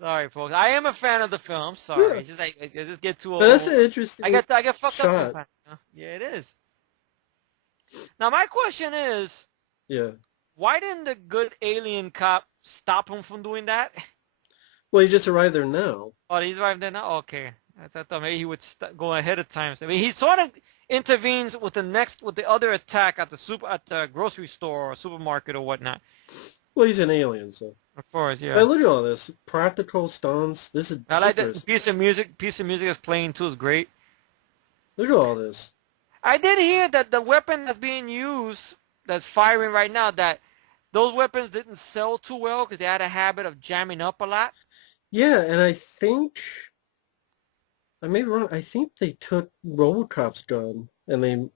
Sorry, folks. I am a fan of the film. Sorry. Yeah. It's just I just get too old. But that's an interesting I get fucked up shot. sometimes. You know? Yeah, it is. Now my question is, Yeah. why didn't the good alien cop stop him from doing that? Well, he just arrived there now. Oh, he's arrived there now. Okay, I thought maybe he would go ahead of time. I mean, he sort of intervenes with the other attack at the grocery store or supermarket or whatnot. Well, he's an alien, so. Of course, yeah. Hey, look at all this. Practical stunts. This is I like dangerous. that piece of music. Piece of music is playing too is great. Look at all this. I did hear that the weapon that's being used, that's firing right now, that those weapons didn't sell too well because they had a habit of jamming up a lot. Yeah, and I think, I may be wrong, I think they took RoboCop's gun, and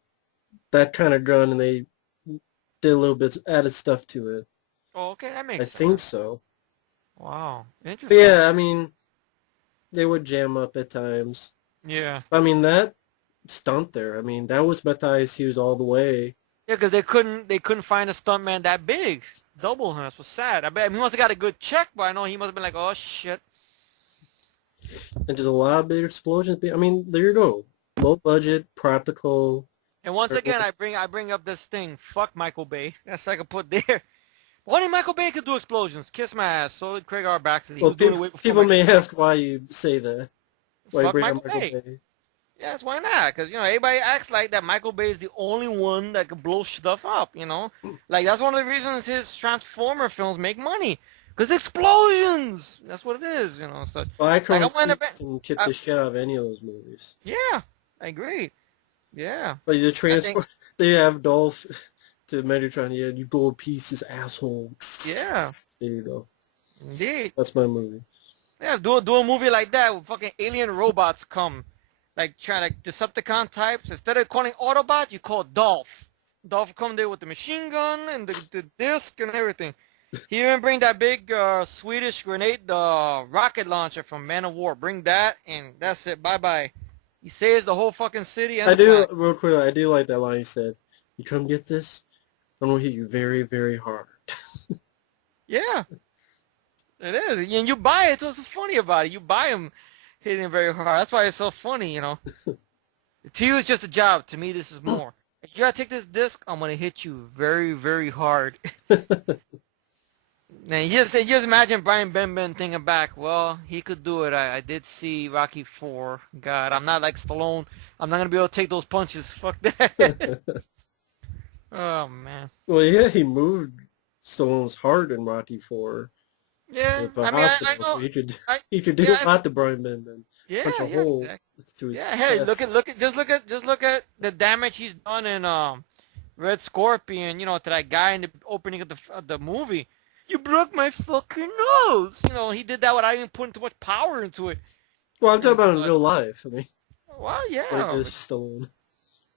that kind of gun, and they did a little bit, added stuff to it. Oh, okay, that makes I sense. think so. Wow, But interesting. yeah, I mean, they would jam up at times. Yeah. I mean, that stunt there, I mean, that was Matthias Hues all the way. Yeah, because they couldn't find a stuntman that big. Double him. That's what's sad. I bet he must have got a good check, but I know he must have been like, oh shit. And just a lot of big explosions. I mean, there you go. Low budget, practical. And once again, I bring up this thing. Fuck Michael Bay. That's what I could put there. Only Michael Bay could do explosions. Kiss my ass. So did Craig R. Baxley. Well, people may ask why you say that. Why you Fuck bring up Michael Bay. Bay. Yes, why not? Because, you know, everybody acts like that Michael Bay is the only one that can blow stuff up, you know? Like, that's one of the reasons his Transformer films make money. Because explosions! That's what it is, you know? So, Well, I can't kick I- the shit out of any of those movies. yeah, I agree. Yeah. Like the transport, they have Dolph to Megatron, yeah, you gold pieces, asshole. Yeah. There you go. Indeed. That's my movie. Yeah, do a movie like that where fucking alien robots come. Like, Decepticon types. Instead of calling Autobot, you call Dolph. Dolph come there with the machine gun and the disc and everything. He even bring that big Swedish grenade, the rocket launcher from Man of War. Bring that, and that's it. Bye-bye. He saves the whole fucking city. And Real quick, I do like that line he said. You come get this, I'm going to hit you very, very hard. Yeah. It is. And you buy it, so what's funny about it? You buy him hitting very hard. That's why it's so funny, you know. To you, it's just a job. To me, this is more. If you gotta take this disc, I'm gonna hit you very, very hard. Now, you just imagine Brian Benben thinking back, well, he could do it. I did see Rocky 4. God, I'm not like Stallone. I'm not going to be able to take those punches. Fuck that. Oh, man. Well, yeah, he moved Stallone's heart in Rocky 4 Yeah, with a I mean, I hospital, so know. he could do Yeah, a lot to Brian Benben. Punch yeah, a yeah, hole exactly. through his Yeah, hey, chest. just look at the damage he's done in Red Scorpion. To that guy in the opening of the movie. You broke my fucking nose. He did that without even putting too much power into it. Well, I'm talking And about in so, real life. I mean, well, like yeah, this Stallone.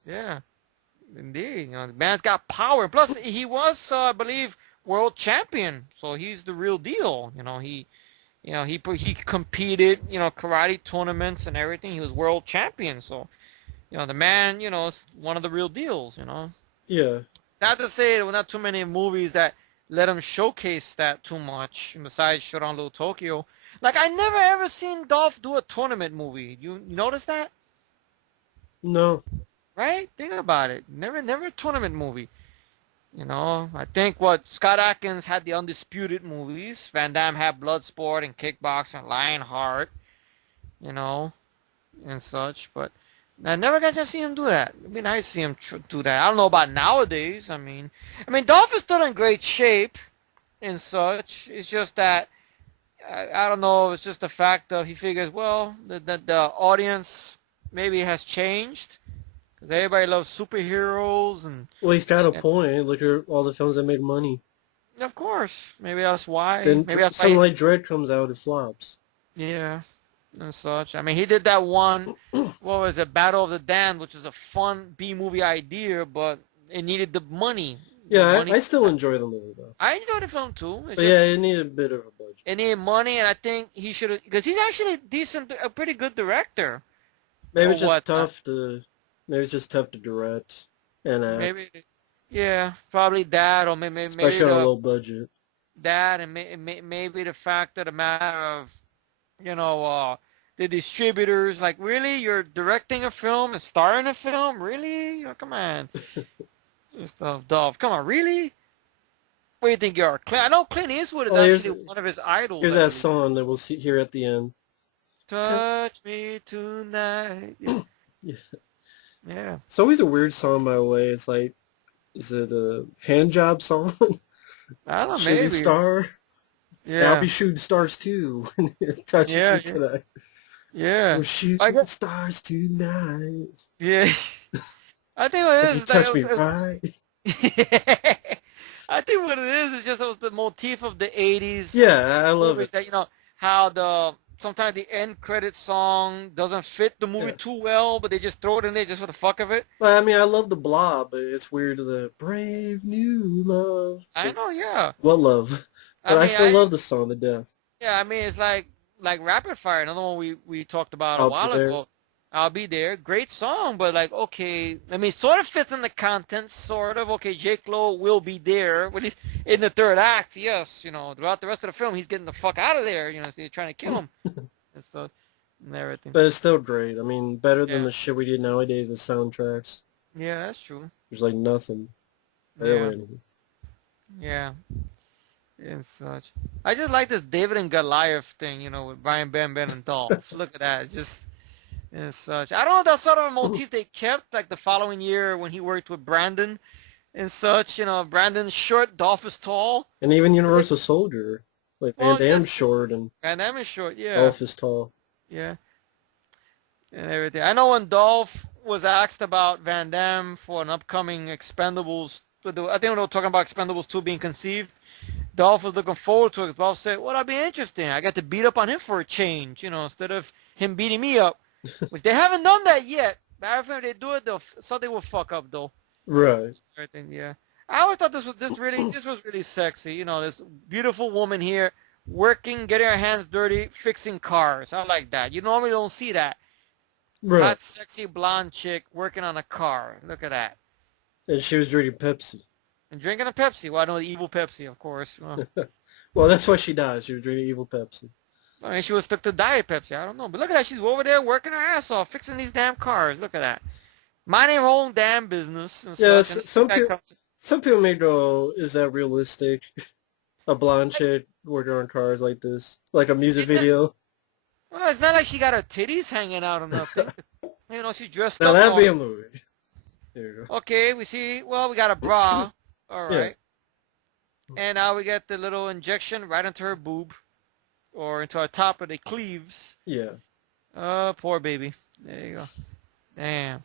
yeah, indeed. The man's got power. Plus, he was, I believe, world champion. So he's the real deal. He competed, karate tournaments and everything. He was world champion. So, the man, is one of the real deals. Yeah. Sad to say, there were not too many movies that let him showcase that too much. Besides Showdown Little Tokyo, like I never ever seen Dolph do a tournament movie. You notice that, No. right? Think about it. Never a tournament movie. I think what Scott Adkins had the Undisputed movies. Van Damme had Bloodsport and Kickboxer and Lionheart. You know, and such. But I never got to see him do that. It'd be nice to see him do that. I don't know about nowadays. I mean, Dolph is still in great shape and such. It's just that I don't know. It's just the fact of he figures, well, the audience maybe has changed because everybody loves superheroes Well, he's got a and point. Look at all the films that made money. of course, maybe that's why. Then Maybe that's something why. like Dread comes out, it flops. Yeah, and such. I mean, he did that one. What was it? Battle of the Damned, which is a fun B movie idea, but it needed the money. The Yeah, money. I still enjoy the movie though. I enjoyed the film too. It's But yeah, just it needed a bit of a budget. it needed money, and I think he should have because he's actually a pretty good director. Maybe Or it's just whatnot. tough to. Maybe it's just tough to direct and act, Maybe, yeah, probably that, or maybe especially on a low budget. that, and maybe the fact of the matter of, the distributors, like, really, you're directing a film and starring a film, really? Come on, stuff, Dolph. Come on, really? What do you think you are? I know Clint Eastwood is Oh, actually one of his idols, here's I that believe. song that we'll see here at the end. Touch me tonight. Yeah, Yeah. yeah. It's always a weird song, by the way. It's like, is it a hand job song? I don't know, Shooting maybe. star? Yeah, I'll Yeah, be shooting stars too. Touching yeah, me tonight. yeah. We're I shooting guess, stars tonight. yeah. I think what it If is you is that touch me right. I think what it is just it was the motif of the 80s Yeah, I love movies it. that, how sometimes the end credit song doesn't fit the movie Yeah. too well, but they just throw it in there just for the fuck of it. Well, I mean, I love the Blob, but it's weird the brave new love. I know, yeah. What love? I But I mean, still love the song to death. yeah, I mean, it's like Rapid Fire, another one we talked about a I'll be while there. ago. I'll be there. Great song, but like, okay, I mean, sort of fits in the content, sort of. Okay, Jake Lowe will be there, but he's in the third act. Yes, throughout the rest of the film, he's getting the fuck out of there. So they're trying to kill him and stuff and everything. But it's still great. I mean, better than Yeah, the shit we do nowadays with soundtracks. yeah, that's true. There's like nothing. Barely Yeah, anything. yeah, and such. I just like this David and Goliath thing, with Brian Benben and Dolph. Look at that, it's just and such. I don't know if that's sort of a motif they kept, like the following year when he worked with Brandon and such. Brandon's short, Dolph is tall. And even But they, Universal Soldier. Like Van well, Damme's yes, short and Van Damme is short, yeah, Dolph is tall. yeah, and everything. I know when Dolph was asked about Van Damme for an upcoming Expendables, I think when they were talking about Expendables 2 being conceived, Dolph was looking forward to it. Dolph said, well, that'd be interesting. I got to beat up on him for a change, instead of him beating me up, which they haven't done that yet. But if they do it, something will fuck up, though. Right. Everything, yeah. I always thought this was really sexy. This beautiful woman here working, getting her hands dirty, fixing cars. I like that. You normally don't see that. Right. Hot, sexy, blonde chick working on a car. Look at that. And she was drinking Pepsi. And drinking a Pepsi. Well, I know the evil Pepsi, of course. Well, Well, that's why she died. She was drinking evil Pepsi. I mean, she was stuck to Diet Pepsi. I don't know. But look at that. She's over there working her ass off, fixing these damn cars. Look at that. Minding her own damn business and Yeah, such. And this some guy people comes. some people may go, is that realistic? A blonde chick working on cars like this, like a music It's not, video. well, it's not like she got her titties hanging out or nothing. You know, she's dressed Now up that'd be normal. a movie. There you go. Okay, we see. Well, we got a bra. All Yeah, right. And now we get the little injection right into her boob or into her top of the cleaves. yeah. Oh, poor baby. There you go. Damn.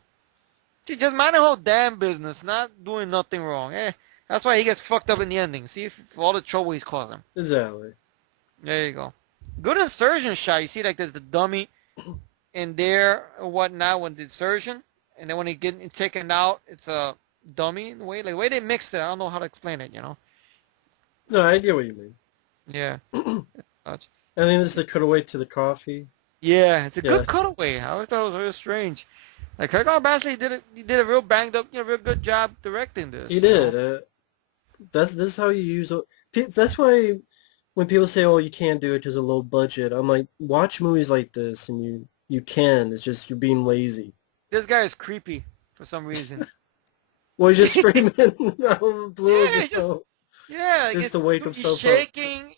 She just minding her whole damn business, not doing nothing wrong. That's why he gets fucked up in the ending. See, for all the trouble he's causing. Exactly. There you go. Good insertion shot. You see, like there's the dummy in there or whatnot when the insertion, and then when he get taken out, it's a dummy in the way. Like the way they mixed it, I don't know how to explain it. You know? No, I get what you mean. Yeah. Such. I think this is the cutaway to the coffee. Yeah, it's a Yeah, good cutaway. I always thought it was real strange. Like Baxley he did a real banged up, real good job directing this. he You know? did. This is how you use. That's why when people say, "Oh, you can't do it because of low budget," I'm like, watch movies like this, and you can. It's just you're being lazy. This guy is creepy for some reason. Well, he's just screaming out the blue of Yeah, his phone yeah, just to wake he's himself up. shaking.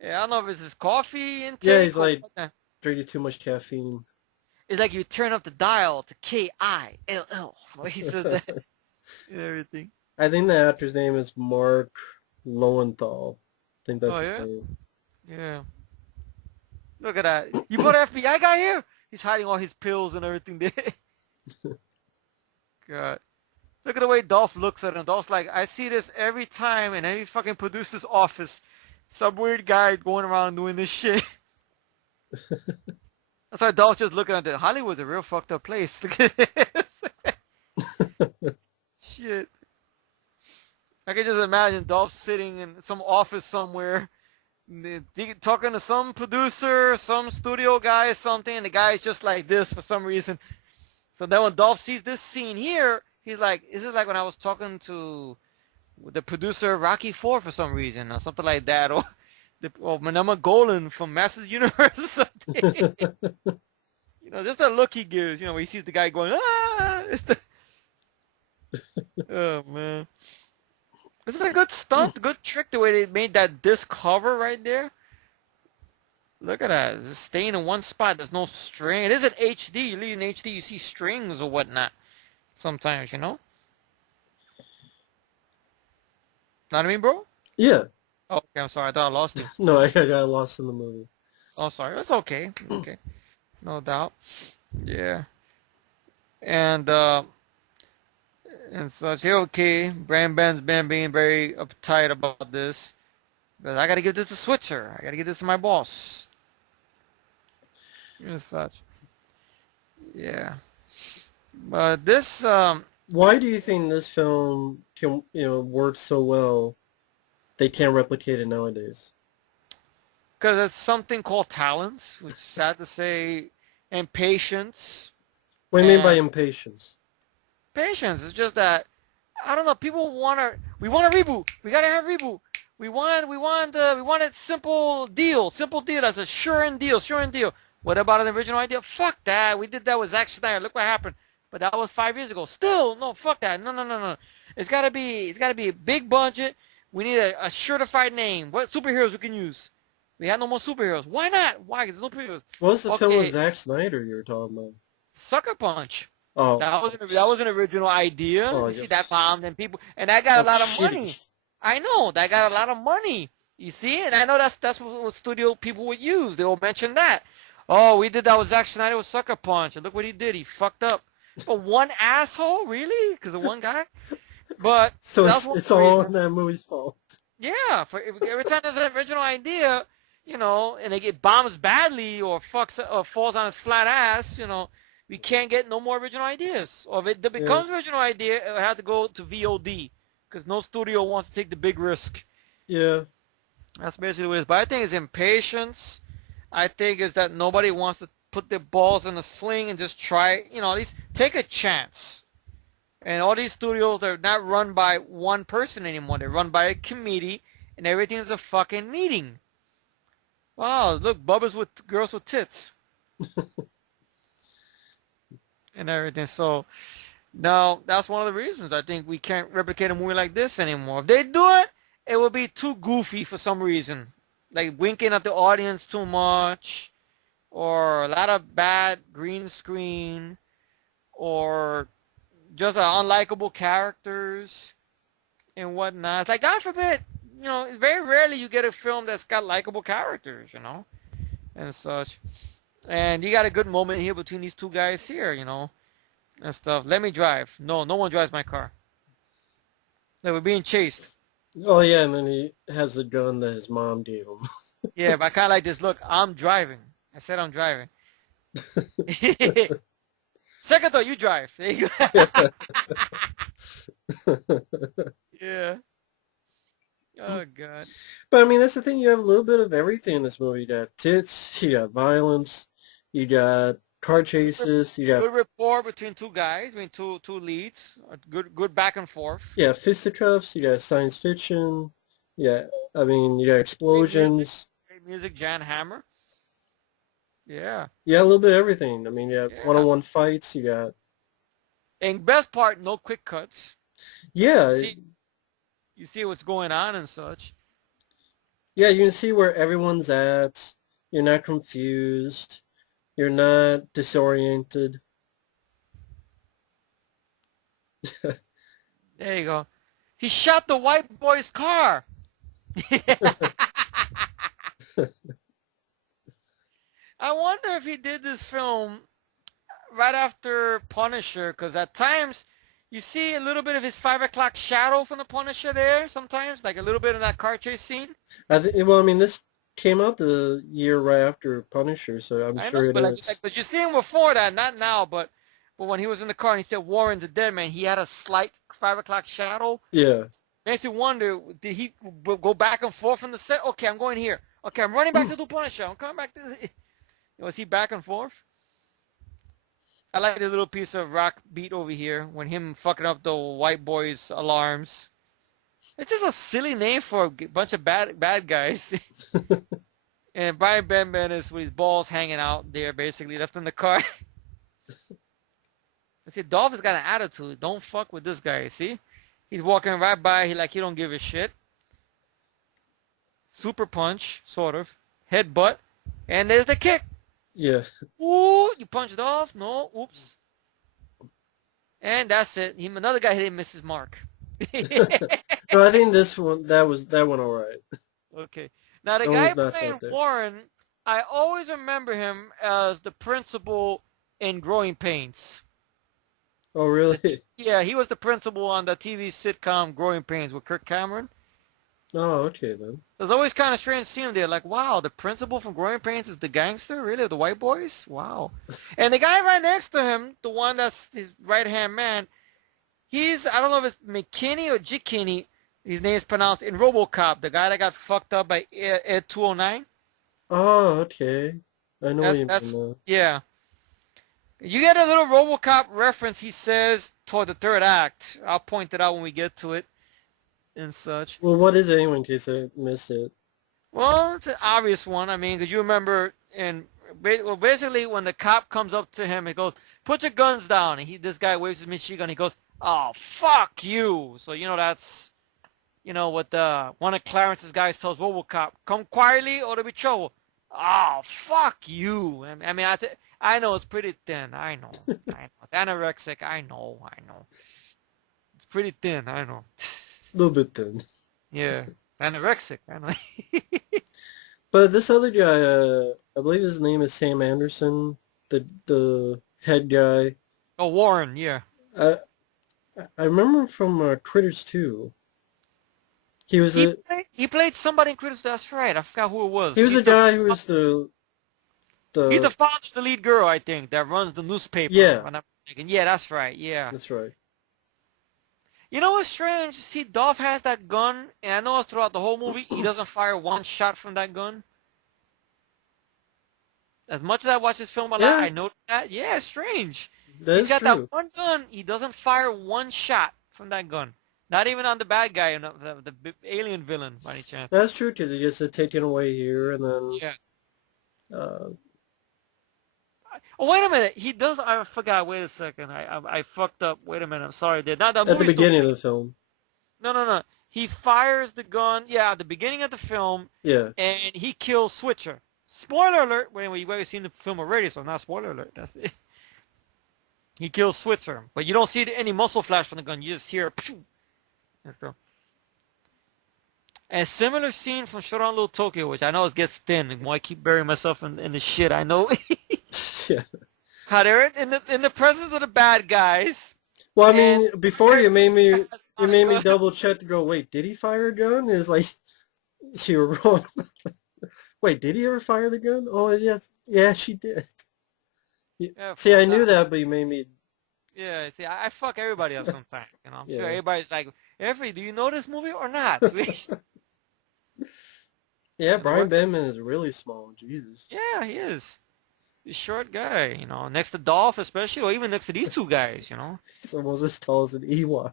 Yeah, I don't know if it's his coffee Yeah, intake he's or like what. drinking too much caffeine. It's like you turn up the dial to KILL. He said that and everything. I think the actor's name is Mark Lowenthal. I think that's Oh his yeah, name. yeah. Look at that. You put an FBI guy here. He's hiding all his pills and everything there. God. Look at the way Dolph looks at him. Dolph's like, I see this every time in any fucking producer's office. Some weird guy going around doing this shit. That's why Dolph's just looking at it. Hollywood's a real fucked up place. Look at this. Shit. I can just imagine Dolph sitting in some office somewhere, talking to some producer, some studio guy or something, and the guy's just like this for some reason. So then when Dolph sees this scene here, he's like, this is like when I was talking to the producer of Rocky 4 for some reason, or something like that, or Manama Golan from Masters Universe or something. Just the look he gives, where he sees the guy going, ah! Oh, man. This is a good stunt, good trick, the way they made that disc cover right there. Look at that. It's just staying in one spot. There's no string. It isn't HD. You leave in HD, you see strings or whatnot sometimes, Know what I mean, bro? Yeah. Oh, okay, I'm sorry. I thought I lost you. No, I got lost in the movie. Oh, sorry. That's okay. Okay. No doubt. Yeah. And such. Okay. Ben's been being very uptight about this. But I got to give this to Switzer. I got to give this to my boss. And such. Yeah. But this, Why do you think this film can, work so well? They can't replicate it nowadays. because it's something called talent, which is sad to say, and patience. What do you mean by And impatience? patience is just that, I don't know, people we want a reboot. We got to have a reboot. We want a simple deal that's a sure and deal. What about an original idea? Fuck that. We did that with Zack Snyder. Look what happened. But that was 5 years ago. Still, no, fuck that. No. It's gotta be a big budget. We need a certified name. What superheroes we can use? We have no more superheroes. Why not? Why? There's no superheroes. What was the film with Okay, Zack Snyder you were talking about? Sucker Punch. Oh, That was an original idea. oh, You see that yes. bombed and and that got Oh, a lot of money. shitty. I know that got a lot of money. You see, and I know that's what studio people would use. They will mention that. Oh, we did that with Zack Snyder with Sucker Punch, and look what he did. He fucked up. But one asshole, really? Because of one guy? But So that's one it's all reason. that movie's fault. Yeah, every time there's an original idea, and they get bombs badly or falls on its flat ass, we can't get no more original ideas. Or if it Yeah, becomes original idea, it'll have to go to VOD because no studio wants to take the big risk. yeah, That's basically what it is. But I think it's impatience. I think is that nobody wants to put their balls in a sling and just try, at least take a chance. And all these studios, they're not run by one person anymore. They're run by a committee, and everything is a fucking meeting. Wow, look, Bubba's with girls with tits and everything. So now that's one of the reasons I think we can't replicate a movie like this anymore. If they do it, it will be too goofy for some reason, like winking at the audience too much, or a lot of bad green screen, or just unlikable characters and whatnot. Like God forbid, very rarely you get a film that's got likable characters, and such. And you got a good moment here between these two guys here, and stuff. Let me drive. No, no one drives my car. They were being chased. Oh yeah, and then he has the gun that his mom gave him. Yeah, but I kind of like this. Look, I'm driving. I said I'm driving. Second thought, you drive. There you go. Yeah. Oh God. But I mean, that's the thing. You have a little bit of everything in this movie. You got tits, you got violence, you got car chases, you got Good rapport between two guys, between two leads. Good back and forth. yeah fisticuffs. You got science fiction. Yeah, I mean, you got explosions. Great music, Jan Hammer. Yeah. Yeah, a little bit of everything. I mean, you have Yeah. one-on-one fights. You got And best part, no quick cuts. yeah, You see what's going on and such. yeah. You can see where everyone's at. You're not confused. You're not disoriented. There you go. He shot the white boy's car. I wonder if he did this film right after Punisher, because at times you see a little bit of his 5 o'clock shadow from the Punisher there sometimes, like a little bit in that car chase scene. Well, I mean, this came out the year right after Punisher, so I'm I know, sure it but is. but you see him before that, not now, but when he was in the car and he said Warren's a dead man, he had a slight 5 o'clock shadow. Yeah. Makes you wonder, did he go back and forth from the set? Okay, I'm going here. Okay, I'm running back to do Punisher. I'm coming back to this. Was he back and forth? I like the little piece of rock beat over here when him fucking up the white boy's alarms. It's just a silly name for a bunch of bad guys. And Brian Benben is with his balls hanging out there, basically left in the car. I see, Dolph has got an attitude. Don't fuck with this guy. See, he's walking right by. He don't give a shit. Super punch, sort of. Headbutt, and there's the kick. Yeah. Ooh, you punched off. No, oops. And that's it. Another guy didn't miss his mark. No, I think that one all right. Okay. Now the That one guy was not playing that there. Warren, I always remember him as the principal in Growing Pains. Oh, really? Yeah, he was the principal on the TV sitcom Growing Pains with Kirk Cameron. Oh, okay then. So it's always kind of strange seeing him there. Like, wow, the principal from Growing Pains is the gangster? Really? The white boys? Wow. And the guy right next to him, the one that's his right-hand man, I don't know if it's McKinney or Jikinney, his name is pronounced, in RoboCop, the guy that got fucked up by Ed 209. Oh, okay. I know what you That's, mean now. yeah. You get a little RoboCop reference, he says, toward the third act. I'll point it out when we get to it and such. Well, what is it anyway, in case I miss it? Well, it's an obvious one. I mean, because you remember, basically when the cop comes up to him, he goes, "Put your guns down." And this guy waves his machine gun. He goes, "Oh, fuck you." So that's, what one of Clarence's guys tells RoboCop, "Come quietly or there'll be trouble." Oh, fuck you. I mean, I know it's pretty thin. I know. It's anorexic. I know. It's pretty thin. I know. A little bit then. Yeah. Anorexic. I know. But this other guy, I believe his name is Sam Anderson, the head guy. Oh, Warren. Yeah. I I remember him from Critters 2. He played somebody in Critters. That's right. I forgot who it was. He was a guy who was He's the father of the lead girl, I think, that runs the newspaper. Yeah. When I'm thinking. Yeah, that's right. Yeah. That's right. You know what's strange? See, Dolph has that gun, and I know throughout the whole movie, he doesn't fire one shot from that gun. As much as I watch this film a lot, Yeah. I noticed that. Yeah, it's strange. That He's is got true. that one gun. He doesn't fire one shot from that gun. Not even on the bad guy, the alien villain, by any chance. That's true, because he gets it taken away here, and then Yeah. uh, Oh, wait a minute. He does. I forgot. Wait a second. I fucked up. Wait a minute. I'm sorry. Not the at the movie's still. beginning of the film. No, no, no. He fires the gun. Yeah, at the beginning of the film, Yeah. and he kills Switcher. Spoiler alert. Wait, you've already seen the film already, so not spoiler alert. That's it. He kills Switzer, but you don't see any muscle flash from the gun. You just hear. Pshoo. A similar scene from Showdown Little Tokyo, which I know it gets thin, and why I keep burying myself in the shit. I know. Yeah. How they're in the presence of the bad guys. Well, I mean, before you made me double check to go, wait, did he fire a gun? It's like, you were wrong. Wait, did he ever fire the gun? Oh, yes. Yeah, she did. Yeah, See, I knew that, but you made me... Yeah, see, I fuck everybody up sometimes. You know, I'm Yeah. sure everybody's like, Efree, do you know this movie or not? Yeah, Brian Benben is really small. Jesus. Yeah, he is. He's a short guy, you know, next to Dolph especially, or even next to these two guys, you know. He's almost as tall as an Ewok.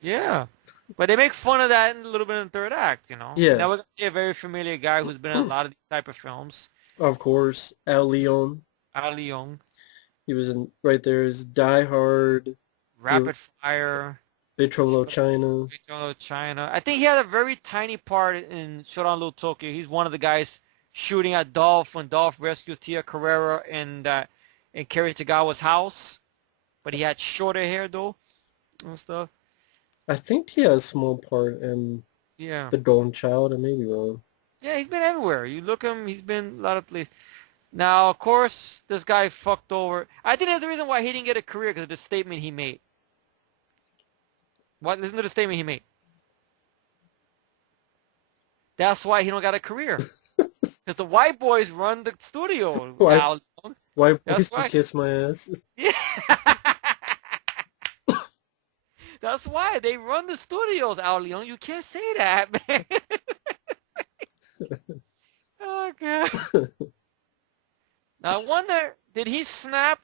Yeah. But they make fun of that a little bit in the third act, you know. Yeah. Now we're going to see a very familiar guy who's been in a lot of these type of films. Of course, Al Leon. Al Leon. He was in right there is Die Hard, Rapid Fire. Betrayal China. Betrayal China. I think he had a very tiny part in Showdown Little Tokyo. He's one of the guys shooting at Dolph when Dolph rescued Tia Carrera in Kerry Tagawa's house. But he had shorter hair, though, and stuff. I think he has a small part in The Golden Child. I may be wrong. Yeah, he's been everywhere. You look him, he's been a lot of places. Now, of course, this guy fucked over. I think that's the reason why he didn't get a career, because of the statement he made. What? Listen to the statement he made. That's why he don't got a career. Because the white boys run the studio. White boys to kiss my ass. Yeah. That's why they run the studios, Al Leon. You can't say that, man. Oh, God. Now, I wonder, did he snap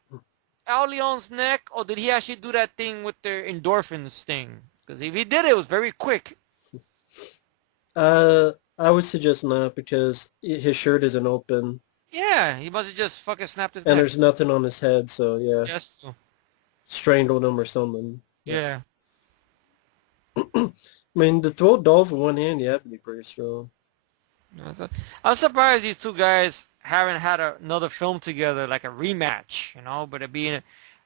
Al Leon's neck, or did he actually do that thing with the endorphins thing? Because if he did, it was very quick. I would suggest not, because his shirt isn't open. Yeah, he must have just fucking snapped his neck. And there's nothing on his head, so yeah. Yes. Strangled him or something. Yeah. I mean, to throw Dolph in one hand, you have to be pretty strong. I'm surprised these two guys haven't had another film together, like a rematch, you know, but it being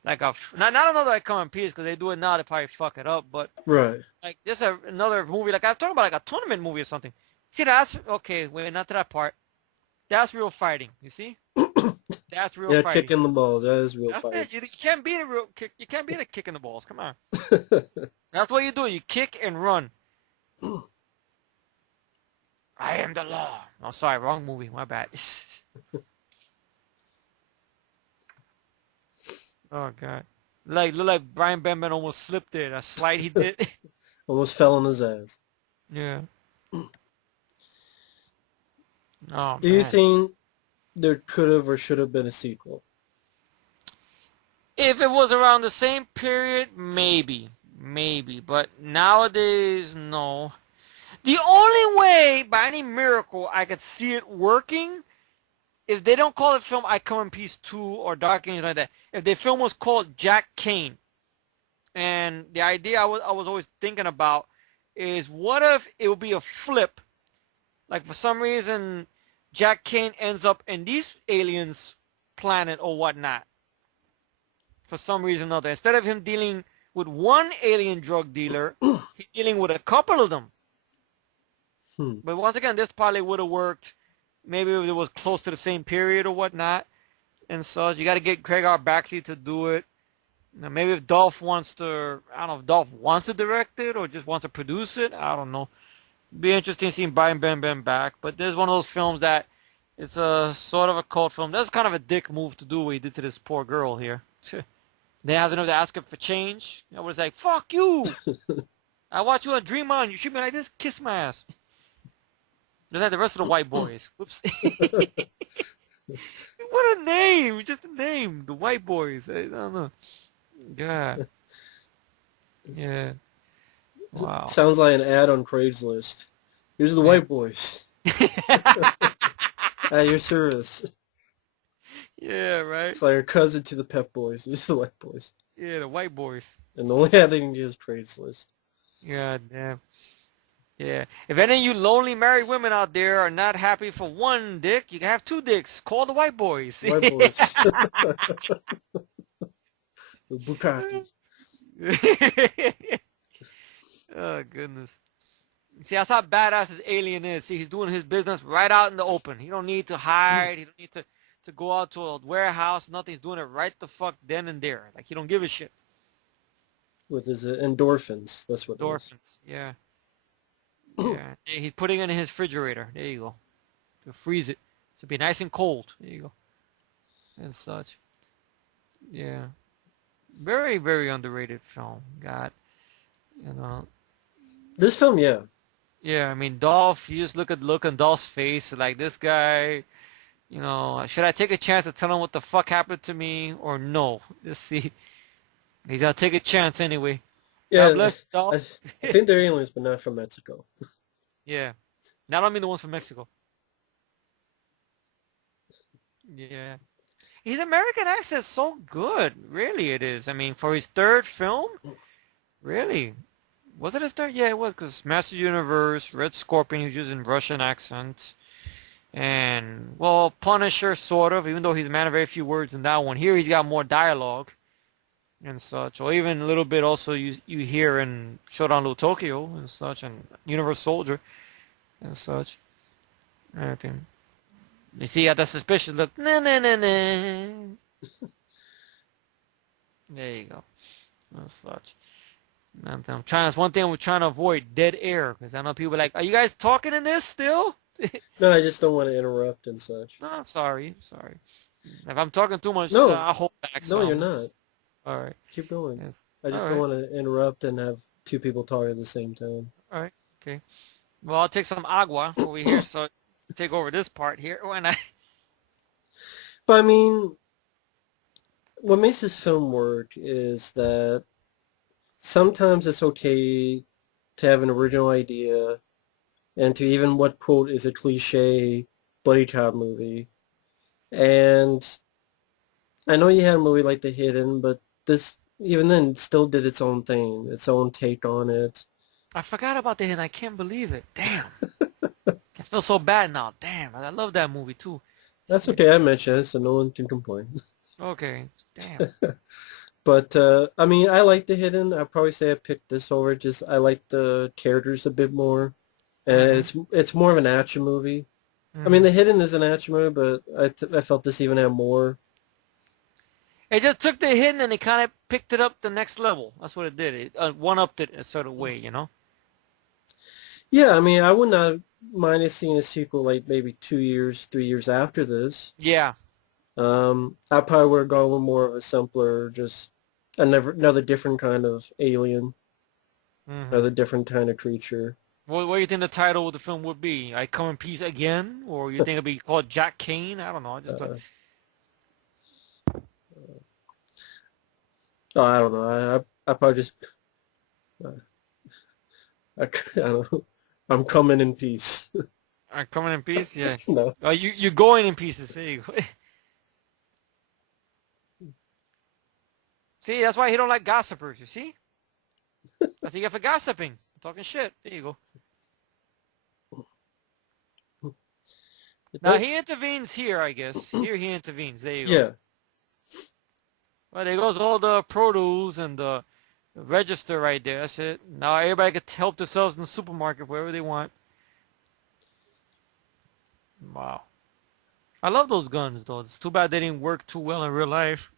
like not another like common piece, because they do it now, they probably fuck it up, but right, like just another movie, like I'm talking about like a tournament movie or something. See, that's okay. Wait, not to that part. That's real fighting. You see? That's real fighting. Yeah, kicking the balls. That is real fighting. That's it. You can't beat a real kick. You can't beat a kick in the balls. Come on. That's what you do. You kick and run. I am the law. Oh, sorry, wrong movie. My bad. Oh God. Look like Brian Benben almost slipped there. That slide he did. Almost fell on his ass. Yeah. Oh, Do you think there could have or should have been a sequel? If it was around the same period, maybe. But nowadays, no. The only way, by any miracle, I could see it working, if they don't call the film I Come in Peace 2 or Dark Angels like that, if the film was called Jack Kane, and the idea I was always thinking about is, what if it would be a flip? Like, for some reason, Jack Kane ends up in these aliens' planet or whatnot. For some reason or another. Instead of him dealing with one alien drug dealer, he's dealing with a couple of them. But once again, this probably would have worked. Maybe if it was close to the same period or whatnot. And so you got to get Craig R. Baxley to do it. Now, maybe if Dolph wants to, I don't know if Dolph wants to direct it or just wants to produce it. I don't know. It'd be interesting seeing Brian Benben back. But there's one of those films that it's a sort of a cult film. That's kind of a dick move to do what he did to this poor girl here. They have enough to ask him for change. I was like, fuck you. I watch you on Dream On. You shoot me like this, kiss my ass. Just like the rest of the white boys. Whoops. What a name. Just a name. The white boys. I don't know. God. Yeah. Wow. Sounds like an ad on Craigslist. Here's the Yeah. white boys at your service. Yeah, right. It's like our cousin to the Pep Boys. Here's the white boys. Yeah, the white boys. And the only ad they can get is Craigslist. Yeah, damn. Yeah. If any of you lonely married women out there are not happy for one dick, you can have two dicks. Call the white boys. White boys. Bukkake. Oh, goodness. See, that's how badass this alien is. See, he's doing his business right out in the open. He don't need to hide. He don't need to go out to a warehouse. Nothing. He's doing it right the fuck then and there. Like, he don't give a shit. With his endorphins. That's what it is. Endorphins. Yeah. Yeah. He's putting it in his refrigerator. There you go. To freeze it. To be nice and cold. There you go. And such. Yeah. Very, very underrated film. God. You know. This film, yeah. Yeah, I mean, Dolph, you just look on Dolph's face, like, this guy, you know, should I take a chance to tell him what the fuck happened to me, or no? Just see. He's gonna take a chance anyway. God Yeah, bless I, Dolph. I think they're aliens, but not from Mexico. Yeah. Not I mean the ones from Mexico. Yeah. His American accent's so good. Really it is. I mean, for his third film, really. Was it his third? Yeah, it was, because Master Universe, Red Scorpion, he was using Russian accent. And, well, Punisher, sort of, even though he's a man of very few words in that one. Here he's got more dialogue and such. Or even a little bit also you hear in Showdown Little Tokyo and such, and Universe Soldier and such. Everything. You see, he got that suspicious look. Nah, nah, nah, nah. There you go. And such. I'm trying. That's one thing we're trying to avoid: dead air. Because I know people are like, "Are you guys talking in this still?" No, I just don't want to interrupt and such. No, I'm sorry. Sorry. If I'm talking too much, No, I'll hold back no, you're some. not. All right. Keep going. Yes. I All just don't right. want to interrupt and have two people talk at the same time. All right. Okay. Well, I'll take some agua over here, so take over this part here. When I. But I mean, what makes this film work is that sometimes it's okay to have an original idea and to even what quote is a cliche buddy cop movie. And I know you had a movie like The Hidden, but this even then still did its own thing, its own take on it. I forgot about that, and I can't believe it. Damn. I feel so bad now. Damn. I love that movie too. That's okay, I mentioned it, so no one can complain. Okay. Damn. But I mean, I like The Hidden. I'd probably say I picked this over. Just I like the characters a bit more. And it's more of an action movie. I mean, The Hidden is an action movie, but I felt this even had more. It just took the hidden and it kind of picked it up the next level. That's what it did. It one-upped it a sort of way, you know? Yeah, I mean, I would not mind seeing a sequel like maybe 2 years, 3 years after this. Yeah. I probably would have gone with more of a simpler, just another different kind of alien, another different kind of creature. What do you think the title of the film would be? I Come in Peace Again? Or you think it'd be called Jack Kane? I don't know. I just thought... Oh, I don't know. I probably just I don't know. I'm coming in peace. Coming in peace? Yeah. No. Oh, you're going in pieces. There you go. See, that's why he don't like gossipers, you see? That's what you get for gossiping. Talking shit. There you go. Now, he intervenes here, I guess. Here he intervenes. There you go. Yeah. Well, there goes all the produce and the register right there. That's it. Now everybody can help themselves in the supermarket wherever they want. Wow. I love those guns, though. It's too bad they didn't work too well in real life.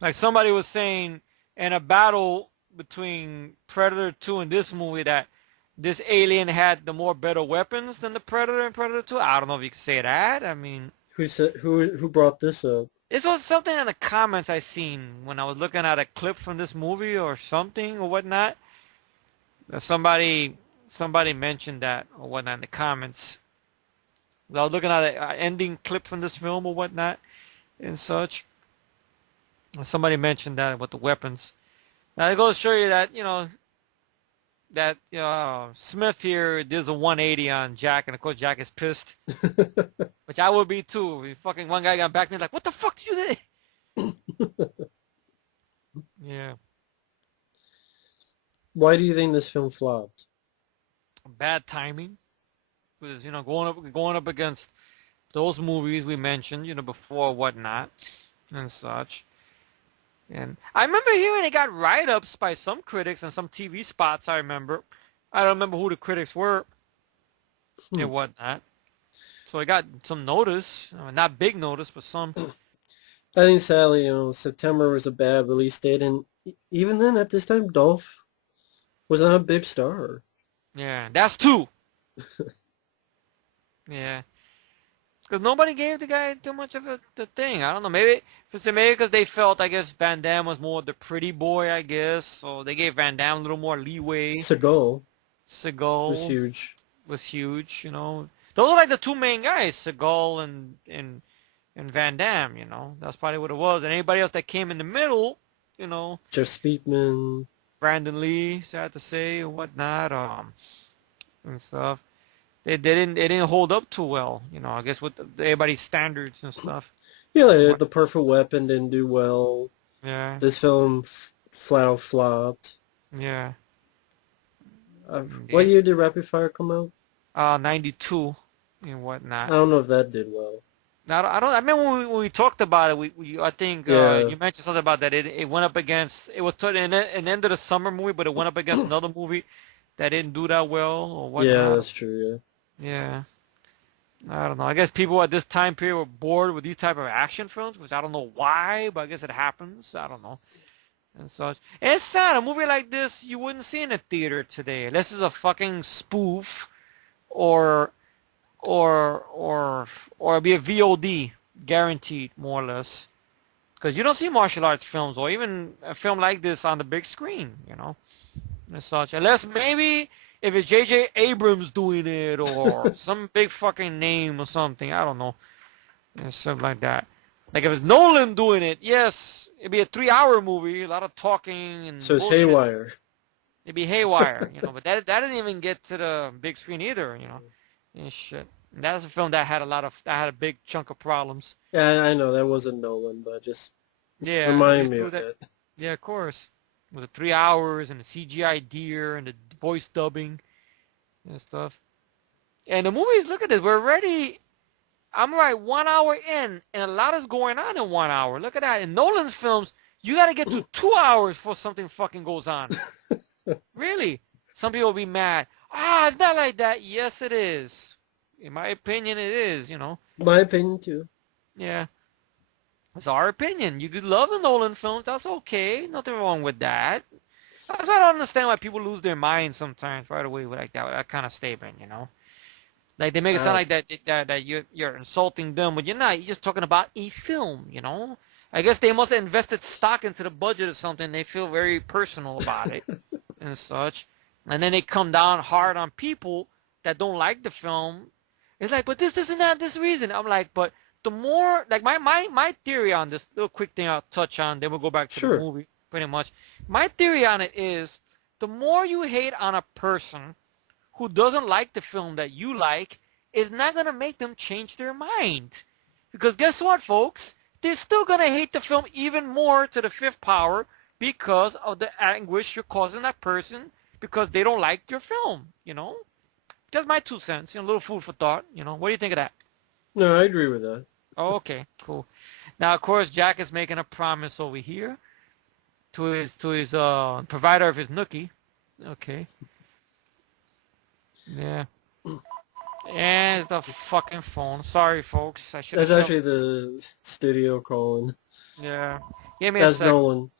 Like somebody was saying in a battle between Predator 2 and this movie that this alien had the more better weapons than the Predator in Predator 2. I don't know if you could say that. I mean... Who brought this up? This was something in the comments I seen when I was looking at a clip from this movie or something or whatnot. Somebody mentioned that or whatnot in the comments. I was looking at an ending clip from this film or whatnot and such. And somebody mentioned that with the weapons. Now it goes to show you that, that Smith here does a 180 on Jack, and of course Jack is pissed, which I would be too. Fucking one guy got back to me like, "What the fuck did you do?" Yeah, Why do you think this film flopped? bad timing. Was going up against those movies we mentioned, before, whatnot and such. And I remember hearing it got write-ups by some critics and some TV spots. I don't remember who the critics were and whatnot. So it got some notice, not big notice, but some. I think sadly, September was a bad release date, and even then, at this time, Dolph was not a big star. Yeah, that's two. Yeah. Because nobody gave the guy too much of the thing. I don't know. Maybe because they felt, I guess, Van Damme was more the pretty boy, I guess. So they gave Van Damme a little more leeway. Seagal was Seagal huge. was huge, Those are like the two main guys, Seagal and Van Damme, That's probably what it was. And anybody else that came in the middle, Jeff Speakman. Brandon Lee, sad to say, and whatnot, and stuff. They didn't hold up too well, I guess with everybody's standards and stuff. Yeah, The Perfect Weapon didn't do well. Yeah. This film flat out flopped. Yeah. What year did Rapid Fire come out? 92 and whatnot. I don't know if that did well. Now, I remember when we talked about it, I think you mentioned something about that. It went up against, it was an end of the summer movie, but it went up against another movie that didn't do that well or whatnot. Yeah, that's true, Yeah. I don't know. I guess people at this time period were bored with these type of action films, which I don't know why, but I guess it happens. I don't know. And such. And it's sad. A movie like this, you wouldn't see in a theater today. Unless it's a fucking spoof or be a VOD, guaranteed, more or less. Because you don't see martial arts films or even a film like this on the big screen, and such. Unless maybe if it's J.J. Abrams doing it or some big fucking name or something, I don't know, and stuff like that. Like if it's Nolan doing it, yes, it'd be a 3-hour movie, a lot of talking and so it's bullshit. haywire. It'd be haywire, but that didn't even get to the big screen either, and shit. And that was a film that had a big chunk of problems. Yeah, I know that wasn't Nolan, but just Yeah, remind me of that. Yeah, of course. With the 3 hours and the CGI deer and the voice dubbing and stuff. And the movies, look at this, I'm right 1 hour in, and a lot is going on in 1 hour. Look at that. In Nolan's films, you got to get to 2 hours before something fucking goes on. Really? Some people will be mad. It's not like that. Yes, it is. In my opinion, it is, My opinion, too. Yeah. It's our opinion. You could love the Nolan films. That's okay. Nothing wrong with that. So I don't understand why people lose their minds sometimes right away with like that kind of statement, Like they make it sound like that you're insulting them, but you're not. You're just talking about a film, I guess they must have invested stock into the budget or something. They feel very personal about it and such. And then they come down hard on people that don't like the film. It's like, but this isn't that this reason. I'm like, but the more, like my theory on this, little quick thing I'll touch on, then we'll go back to the movie pretty much. My theory on it is the more you hate on a person who doesn't like the film that you like, is not going to make them change their mind. Because guess what, folks? They're still going to hate the film even more to the fifth power because of the anguish you're causing that person because they don't like your film, That's my 2 cents, a little food for thought, What do you think of that? No, I agree with that. Oh, okay, cool. Now, of course, Jack is making a promise over here to his provider of his nookie. Okay. Yeah. And it's the fucking phone. Sorry, folks. I should. That's actually the studio calling. Yeah. Give me That's a sec. Nolan.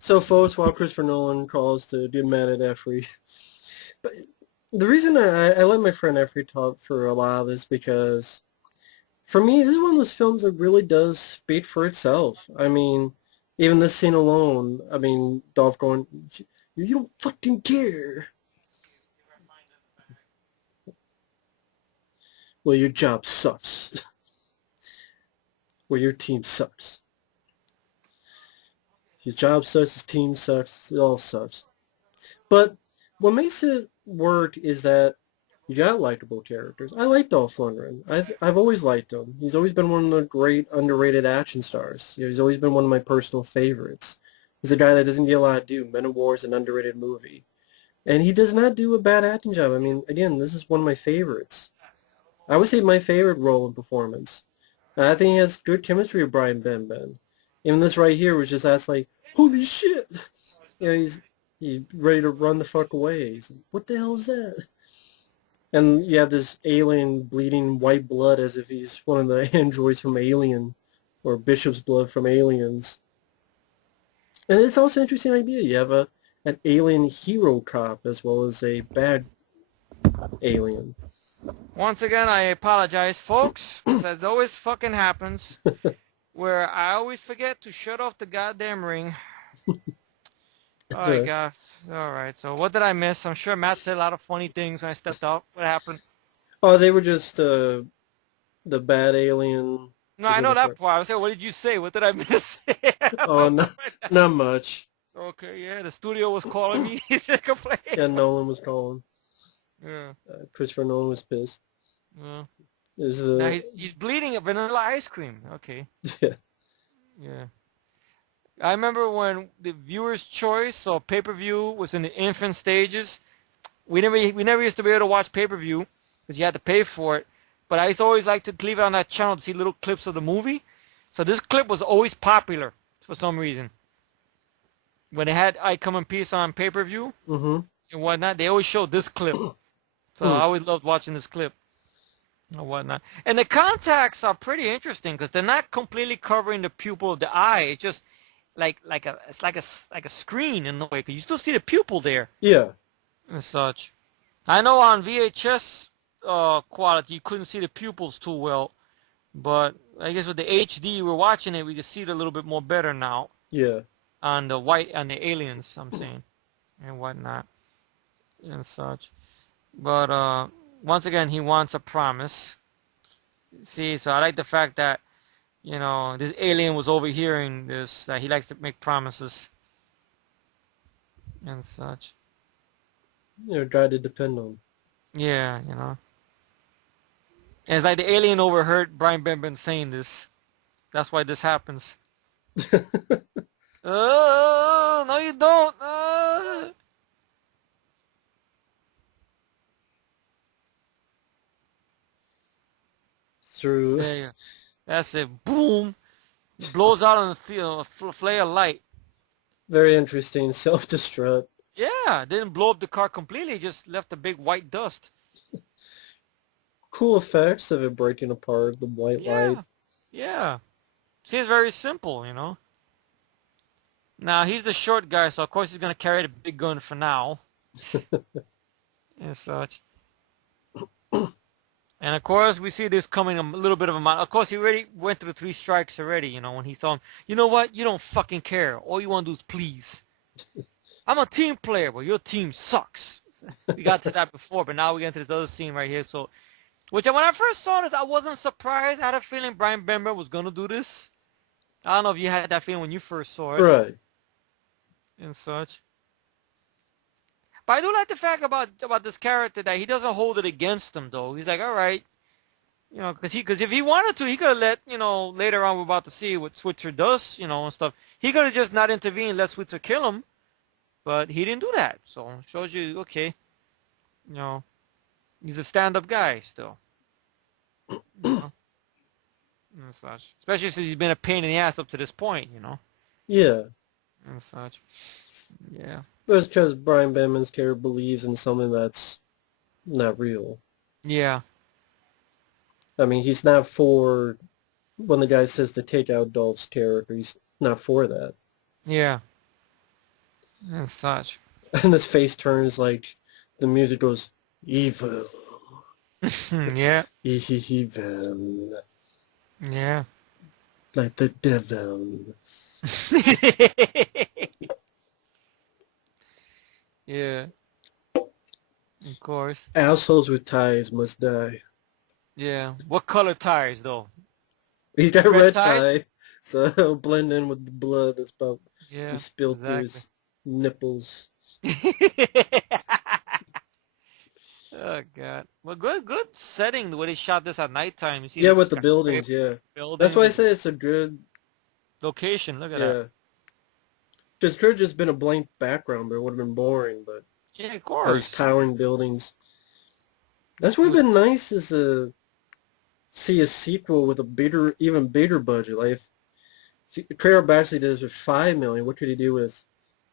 So, folks, while Christopher Nolan calls to get mad at Efree. But the reason I let my friend Efree talk for a while is because, for me, this is one of those films that really does speak for itself. I mean, even this scene alone, Dolph going, you don't fucking care. Well, your job sucks. Well, your team sucks. His job sucks, his team sucks, it all sucks. But what makes it work is that you got likable characters. I like Dolph Lundgren. I've always liked him. He's always been one of the great underrated action stars. You know, he's always been one of my personal favorites. He's a guy that doesn't get a lot to do. Men of War is an underrated movie. And he does not do a bad acting job. I mean, again, this is one of my favorites. I would say my favorite role and performance. I think he has good chemistry with Brian Benben. Even this right here was just asked like, holy shit! You know, he's ready to run the fuck away. He's like, what the hell is that? And you have this alien bleeding white blood as if he's one of the androids from Alien, or Bishop's blood from Aliens. And it's also an interesting idea. You have an alien hero cop as well as a bad alien. Once again, I apologize, folks, 'cause that always fucking happens, where I always forget to shut off the goddamn ring. That's Alright, right. guys. Alright, so what did I miss? I'm sure Matt said a lot of funny things when I stepped out. What happened? Oh, they were just the bad alien. No, I know that part. I was saying, what did you say? What did I miss? Oh, not much. Okay, yeah, the studio was calling me. He said complain. Yeah, Nolan was calling. Yeah. Christopher Nolan was pissed. Yeah. This is Now he's bleeding a vanilla ice cream. Okay. yeah. Yeah. I remember when the viewer's choice or pay-per-view was in the infant stages. We never used to be able to watch pay-per-view because you had to pay for it. But I used to always like to leave it on that channel to see little clips of the movie. So this clip was always popular for some reason. When they had I Come in Peace on pay-per-view and whatnot, they always showed this clip. So I always loved watching this clip and whatnot. And the contacts are pretty interesting because they're not completely covering the pupil of the eye. It's just like a screen in a way because you still see the pupil there. Yeah. And such. I know on VHS quality you couldn't see the pupils too well, but I guess with the HD we're watching it, we can see it a little bit more better now. Yeah. On the aliens, I'm saying, and whatnot, and such. But once again, he wants a promise. See, so I like the fact that, you know, this alien was overhearing this, that he likes to make promises and such. You're a guy to depend on. Yeah, you know. And it's like the alien overheard Brian Benben saying this. That's why this happens. Oh, no you don't. Through. There you go. That's it. Boom. Blows out on the field, a flare of light. Very interesting. Self-destruct. Yeah, didn't blow up the car completely, just left a big white dust. Cool effects of it breaking apart, the white light. Yeah. Seems very simple, you know. Now, he's the short guy, so of course he's going to carry the big gun for now. And such. And of course, we see this coming a little bit of a mile. Of course, he already went through 3 strikes already, you know, when he saw him. You know what? You don't fucking care. All you want to do is please. I'm a team player, but your team sucks. We got to that before, but now we get into this other scene right here. So, which when I first saw this, I wasn't surprised. I had a feeling Brian Benben was going to do this. I don't know if you had that feeling when you first saw it. Right. And such. But I do like the fact about this character that he doesn't hold it against him, though. He's like, all right. You know, because if he wanted to, he could have let, you know, later on we're about to see what Switzer does, you know, and stuff. He could have just not intervened and let Switzer kill him. But he didn't do that. So it shows you, okay, you know, he's a stand-up guy still. You know? And such. Especially since he's been a pain in the ass up to this point, you know. Yeah. And such. Yeah. But it's because Brian Benben's character believes in something that's not real. Yeah. I mean, he's not for, when the guy says to take out Dolph's character, he's not for that. Yeah. And such. And his face turns like the music goes, evil. Yeah. Evil. Yeah. Like the devil. Yeah. Of course. Assholes with ties must die. Yeah. What color tires, though? He's got a Red red ties? tie, so it'll blend in with the blood that's about He Yeah, spilled through exactly. his nipples. Oh God. Well, good setting the way they shot this at nighttime. You see Yeah, the with the buildings, skyscraper yeah. That's buildings, why I the say it's a good, location. Look at that. yeah. Because it could have just been a blank background, but it would have been boring, but Yeah, of all these course. towering buildings. That's what It would was, have been nice is to see a sequel with a bigger, even bigger budget. Like if Trailer Baxley did this with 5 million, what could he do with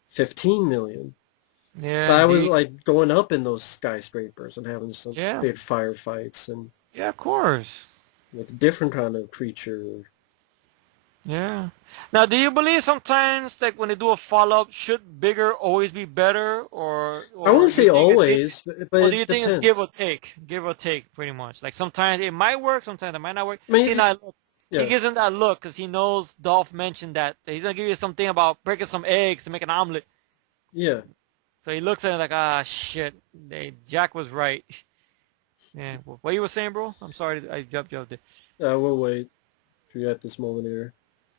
15 million? yeah, But I was indeed. like going up in those skyscrapers and having some Yeah, big firefights and yeah, of course. with a different kind of creature. Yeah. Now, do you believe sometimes, like when they do a follow-up, should bigger always be better, I or wouldn't you say think always, but or do it you think it's depends. give or take, pretty much? Like sometimes it might work, sometimes it might not work. I mean, See, if you, now look, he yeah, gives him that look because he knows Dolph mentioned that he's gonna give you something about breaking some eggs to make an omelet. yeah. So he looks at it like, ah, shit, Jack was right. Yeah. What you were saying, bro? I'm sorry, I jumped you up there. We'll wait for you at this moment here.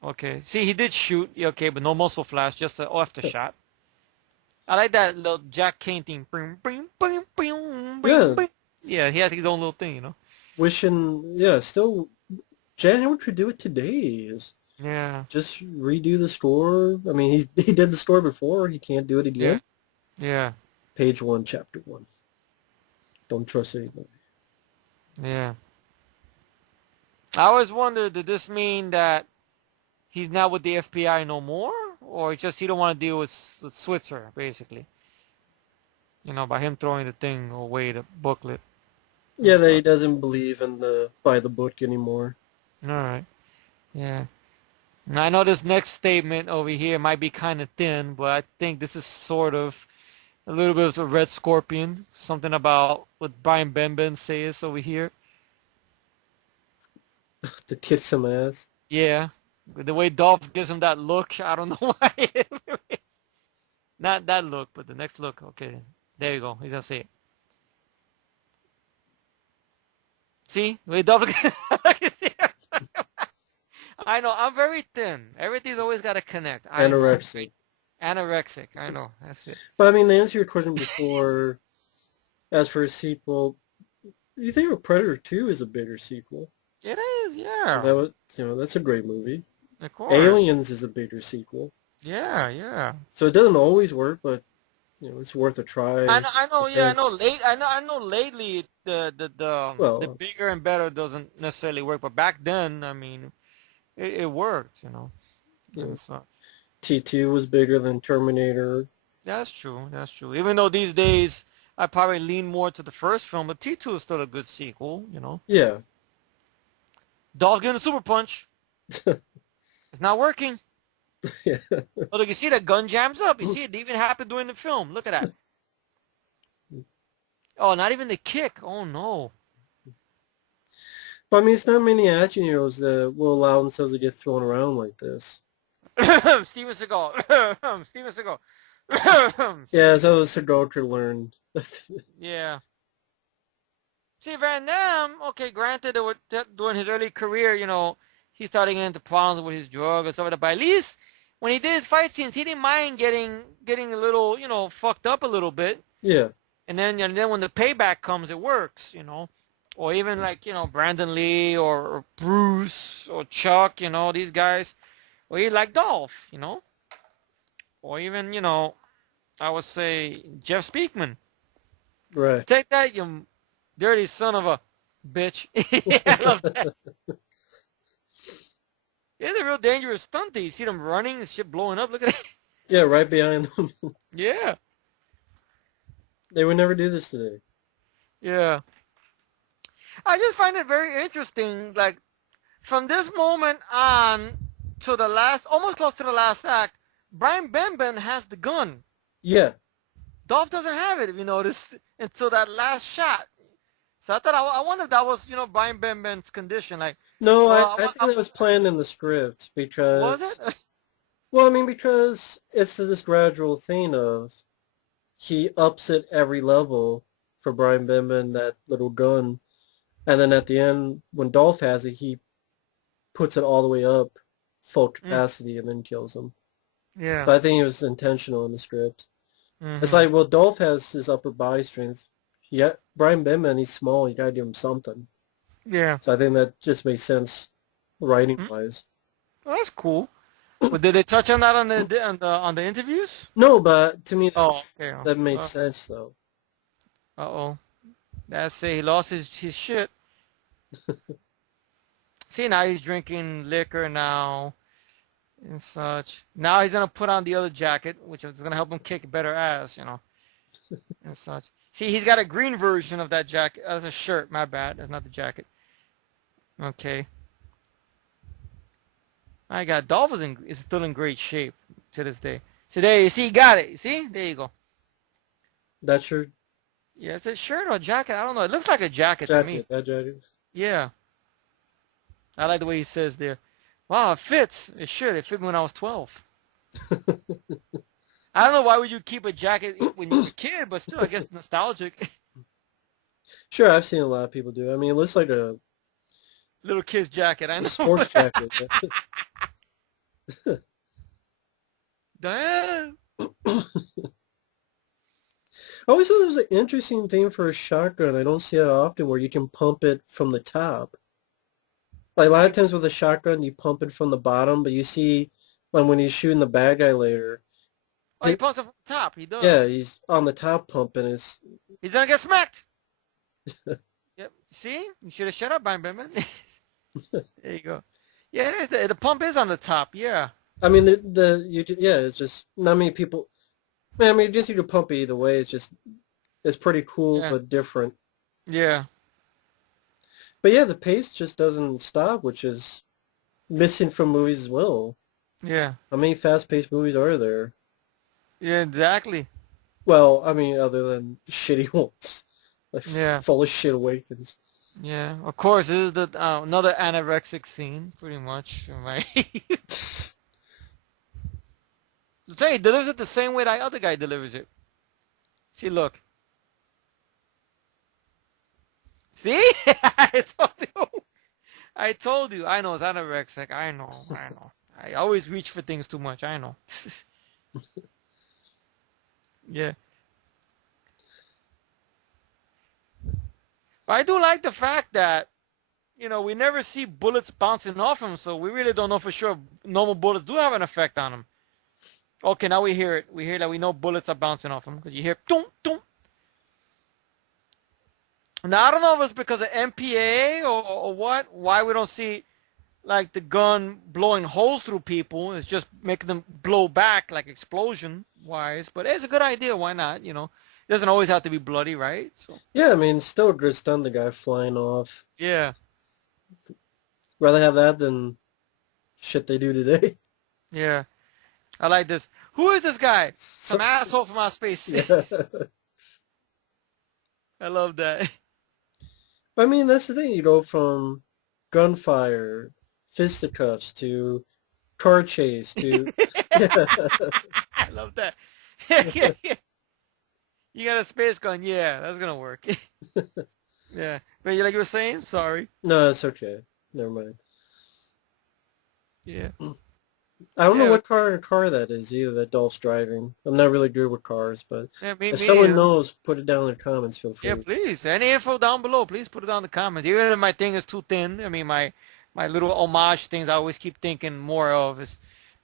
Okay. See, he did shoot. Yeah, okay, but no muscle flash, just an after shot. I like that little Jack Kane thing. Bing, bing, bing, bing, bing, Yeah, bing. Yeah, he has his own little thing, wishing, yeah, still, Jan, what you do it today is Yeah, just redo the store. I mean, he did the store before. He can't do it yeah, again. yeah, Page 1, Chapter 1. Don't trust anybody. yeah. I always wondered, did this mean that he's not with the FBI no more, or just he don't want to deal with Switzer, basically? By him throwing the thing away, the booklet and Yeah, that he stuff. doesn't believe in the by the book anymore. All right. Yeah. Now, I know this next statement over here might be kind of thin, but I think this is sort of a little bit of a red scorpion. Something about what Brian Benben says over here. To kick some ass. Yeah. The way Dolph gives him that look, I don't know why. Not that look, but the next look. Okay. There you go. He's gonna say it. See? The way Dolph I know, I'm very thin. Everything's always got to connect. I know, I'm Anorexic. very anorexic. I know. That's it. But I mean, to answer your question before, as for a sequel, you think Predator 2 is a bigger sequel? It is, yeah. That was, that's a great movie. Of course. Aliens is a bigger sequel. Yeah, yeah. So it doesn't always work, but it's worth a try. I know, yeah, I know. Depends. I know. Lately, the Well, bigger and better doesn't necessarily work, but back then, I mean, it worked. yeah. And so T2 was bigger than Terminator. that's true. That's true. Even though these days I probably lean more to the first film, but T2 is still a good sequel. Yeah. Dolph getting a super punch. It's not working. Yeah. Oh, look, you see that gun jams up. You see it even happened during the film. Look at that. Oh, not even the kick. Oh no. But I mean, it's not many action heroes that will allow themselves to get thrown around like this. Steven Seagal. Steven Seagal. Yeah, so Siddhartha learned. Yeah. See, Van Damme, okay, granted, during his early career, he started getting into problems with his drug and stuff like that, but at least when he did his fight scenes, he didn't mind getting a little, fucked up a little bit. Yeah. And then when the payback comes, it works. Or even like, Brandon Lee or Bruce or Chuck, these guys. Or even like Dolph. Or even, I would say Jeff Speakman. Right. Take that, you dirty son of a bitch. I love that. It's a real dangerous stunt. You see them running and shit blowing up. Look at that. Yeah, right behind them. Yeah. They would never do this today. Yeah. I just find it very interesting, like, from this moment on to the last, almost close to the last act, Brian Benben has the gun. Yeah. Dolph doesn't have it, if you noticed, until that last shot. So I wonder if that was, Brian Benben's condition. Like, No, well, I think that was planned in the script was because, it? well, I mean, because it's this gradual thing of he ups it every level for Brian Benben, that little gun. And then at the end, when Dolph has it, he puts it all the way up, full Mm. capacity, and then kills him. Yeah. So I think it was intentional in the script. It's Mhm. like, well, Dolph has his upper body strength. Yeah, Brian Benben, he's small. You gotta give him something. Yeah. So I think that just makes sense, Mm. writing-wise. Well, that's cool. Well, did they touch on that on the interviews? No, but to me, Oh, okay. that made Uh sense, though. oh. That's it. He lost his shit. See, now he's drinking liquor now and such. Now he's gonna put on the other jacket, which is gonna help him kick better ass, and such. See, he's got a green version of that jacket. That's a shirt. My bad. That's not the jacket. Okay. I got Dolph is still in great shape to this day. So there you see, he got it. You see, there you go. That's your Yeah, it's a shirt or a jacket. I don't know. It looks like a jacket to me. jacket, that jacket. Yeah, I like the way he says there. Wow, it fits. It should. It fit me when I was 12. I don't know why would you keep a jacket when you were a kid, but still, I guess nostalgic. Sure, I've seen a lot of people do it. I mean, it looks like Little kid's jacket. I a know. sports jacket. Damn. I always thought it was an interesting thing for a shotgun. I don't see it often where you can pump it from the top. Like a lot of times with a shotgun, you pump it from the bottom, but you see, like when he's shooting the bad guy later, Oh, he pumps it from the top. He yeah, does. he's on the top pumping. It's He's gonna get smacked. Yep. See? You should have shut up, Benben. There you go. Yeah, the pump is on the top. Yeah. I mean, yeah, it's just not many people. I mean, I guess you could pump it either way. It's pretty cool, Yeah. but different. Yeah. But yeah, the pace just doesn't stop, which is missing from movies as well. Yeah. How many fast-paced movies are there? Yeah, exactly. Well, I mean, other than shitty ones, like Yeah. Full of Shit Awakens. Yeah. Of course, this is the another anorexic scene, pretty much. Right? The thing, he delivers it the same way that other guy delivers it. See, look. See? I told you. I told you. I know it's anorexic. I know. I know. I always reach for things too much. I know. Yeah. But I do like the fact that, we never see bullets bouncing off him, so we really don't know for sure normal bullets do have an effect on him. Okay, now we hear it. We hear that we know bullets are bouncing off him because you hear boom, boom. Now I don't know if it's because of MPA or what. Why we don't see like the gun blowing holes through people? It's just making them blow back like explosion wise. But it's a good idea. Why not? It doesn't always have to be bloody, right? So Yeah, I mean, still a good stunt, the guy flying off. yeah, Rather have that than shit they do today. yeah. I like this. Who is this guy? So, Some asshole from outer space. yeah. I love that. I mean, that's the thing. You go from gunfire, fisticuffs, to car chase, to... I love that. You got a space gun. Yeah, that's gonna work. Yeah. But like you were saying, sorry. No, it's okay. Never mind. Yeah. I don't know Yeah. what car that is either that Dolph's driving. I'm not really good with cars, but Yeah, me if someone either. knows, put it down in the comments, feel Yeah, free. please. Any info down below, please put it down in the comments. Even if my thing is too thin, I mean my little homage things I always keep thinking more of is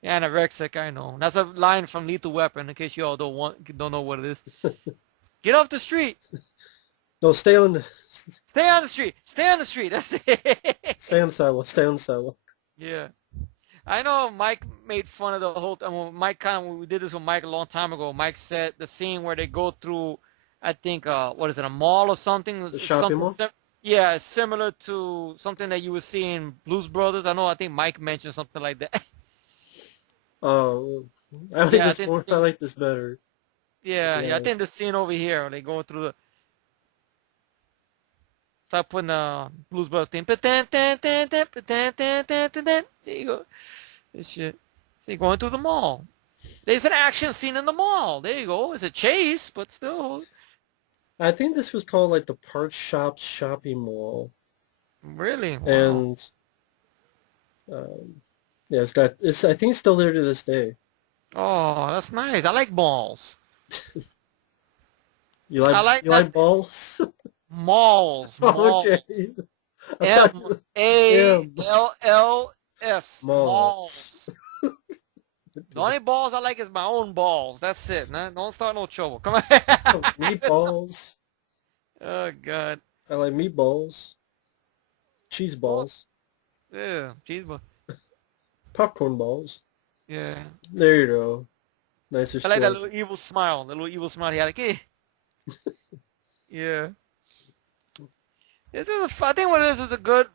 anorexic, I know. That's a line from Lethal Weapon in case you all don't know what it is. Get off the street. No, stay on the Stay on the street. Stay on the street. That's it. stay on the sidewalk. Stay on the sidewalk. Yeah. I know Mike made fun of the whole. Mike we did this with Mike a long time ago. Mike said the scene where they go through, I think, what is it, a mall or something? The It's shopping something mall. yeah, see to something that you would see in Blues Brothers. I think Mike mentioned something like that. Oh, I like Yeah, I this think more. I like this better. To be yeah, I think honest. the scene over here where they go through the start putting the Blues Brothers theme. There you go. This shit. See, going through the mall. There's an action scene in the mall. There you go. It's a chase, but still. I think this was called like the Parts Shop Shopping Mall, Really? Wow. and yeah, it's got. It's I think it's still there to this day. Oh, that's nice. I like balls. You I like like you that. like balls? Malls, Okay. malls. I thought you M Malls, malls. malls. The only balls I like is my own balls. That's it. Don't start no trouble. Come Oh, on. meatballs. Oh God. I like meatballs. Cheese Oh, balls. yeah, cheeseburger. Popcorn balls. Yeah. There you go. Nice I like that explosion. little evil smile. The little evil smile he had. Like, eh. Yeah. I think what it is a good.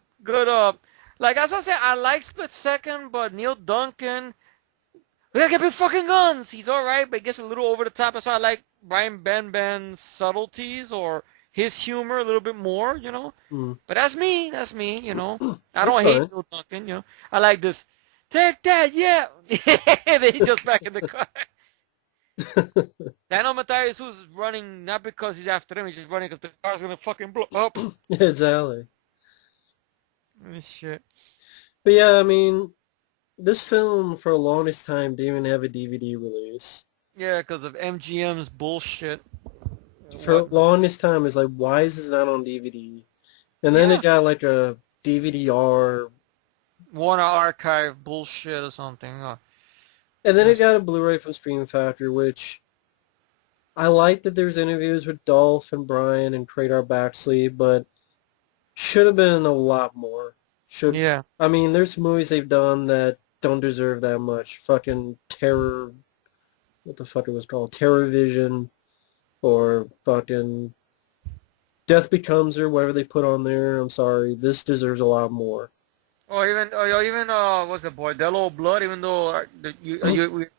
Like I was gonna say, I like Split Second, but Neil Duncan, we gotta get big fucking guns. He's all right, but he gets a little over the top. That's why I like Brian Benben's subtleties or his humor a little bit more. Mm. But that's me. That's me. I That's don't hate fine. Neil Duncan. I like this. Take that, yeah. And then he jumps back in the car. I know Matthias Hues is running not because he's after them. He's just running because the car's gonna fucking blow up. Exactly. Shit. But yeah, I mean, this film for the longest time didn't even have a DVD release. Yeah, because of MGM's bullshit. For What? the longest time, it's like, why is this not on DVD? And then it Yeah. got like a DVD-R, Warner Archive bullshit or something. and then it That's, got a Blu-ray from Stream Factory, which I like that there's interviews with Dolph and Brian and Cradar Baxley, but should have been a lot more. yeah. I mean, there's movies they've done that don't deserve that much. Fucking Terror, what the fuck it was called? Terror Vision, or fucking Death Becomes Her, whatever they put on there. I'm sorry. This deserves a lot more. Or even what's it, Bordello Blood? Even though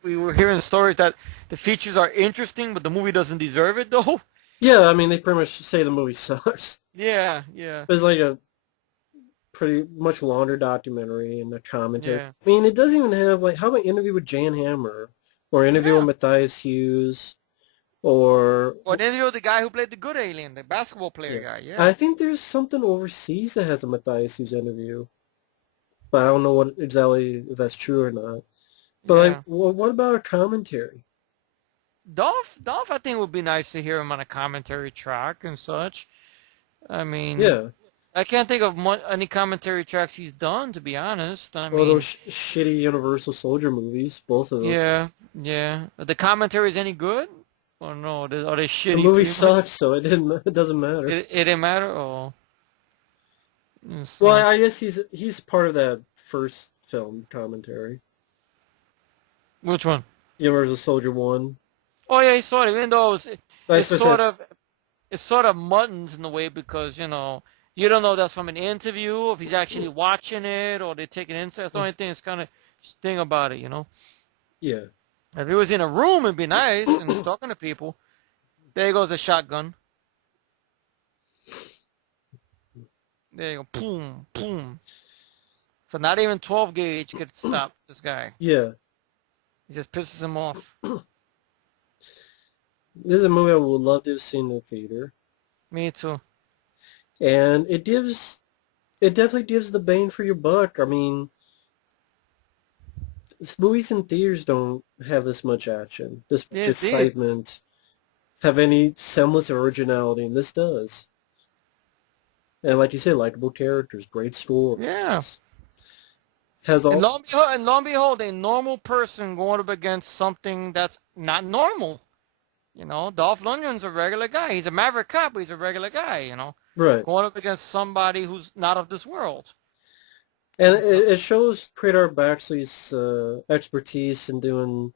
we were hearing stories that the features are interesting, but the movie doesn't deserve it, though. Yeah, I mean, they pretty much say the movie sucks. Yeah, yeah, It's like a pretty much longer documentary and a commentary. yeah, I mean, it doesn't even have, like, how about Interview with Jan Hammer? Or Interview with yeah. Matthias Hues? Or, Or then the guy who played the good alien, the basketball player yeah. guy. Yeah, I think there's something overseas that has a Matthias Hues interview. But I don't know what exactly if that's true or not. But like, yeah. well, what about a commentary? Dolph, I think would be nice to hear him on a commentary track and such. I mean, Yeah, I can't think of any commentary tracks he's done, to be honest. I or those mean, shitty Universal Soldier movies, both of them. yeah, yeah. Are the commentary is any good? Or no? Are they The shitty movie pretty much? sucks, so it didn't. It doesn't matter. It didn't matter? Oh, let's Well, see. I guess he's part of that first film commentary, Which one? Universal Soldier 1. Oh yeah, it's sort of. Even though Nice it's to sort says, of it's sort of muttons in a way because you don't know if that's from an interview, if he's actually watching it, or they take an insight. That's the only thing that's kind of thing about it. yeah. If he was in a room, it'd be nice and he's talking to people. There goes the shotgun. There you go. Boom, boom. So not even 12 gauge could stop this guy. Yeah. It just pisses him off. This is a movie I would love to have seen in the theater. Me too. And it definitely gives the bang for your buck. I mean, movies in theaters don't have this much action, this much Yeah, indeed. excitement, have any semblance of originality, and this does. And like you said, likable characters, great story. Yeah. Has And all, lo and behold, a normal person going up against something that's not normal. Dolph Lundgren's a regular guy. He's a maverick cop, but he's a regular guy. right. Going up against somebody who's not of this world. And And so, it shows Cradar Baxley's expertise in doing,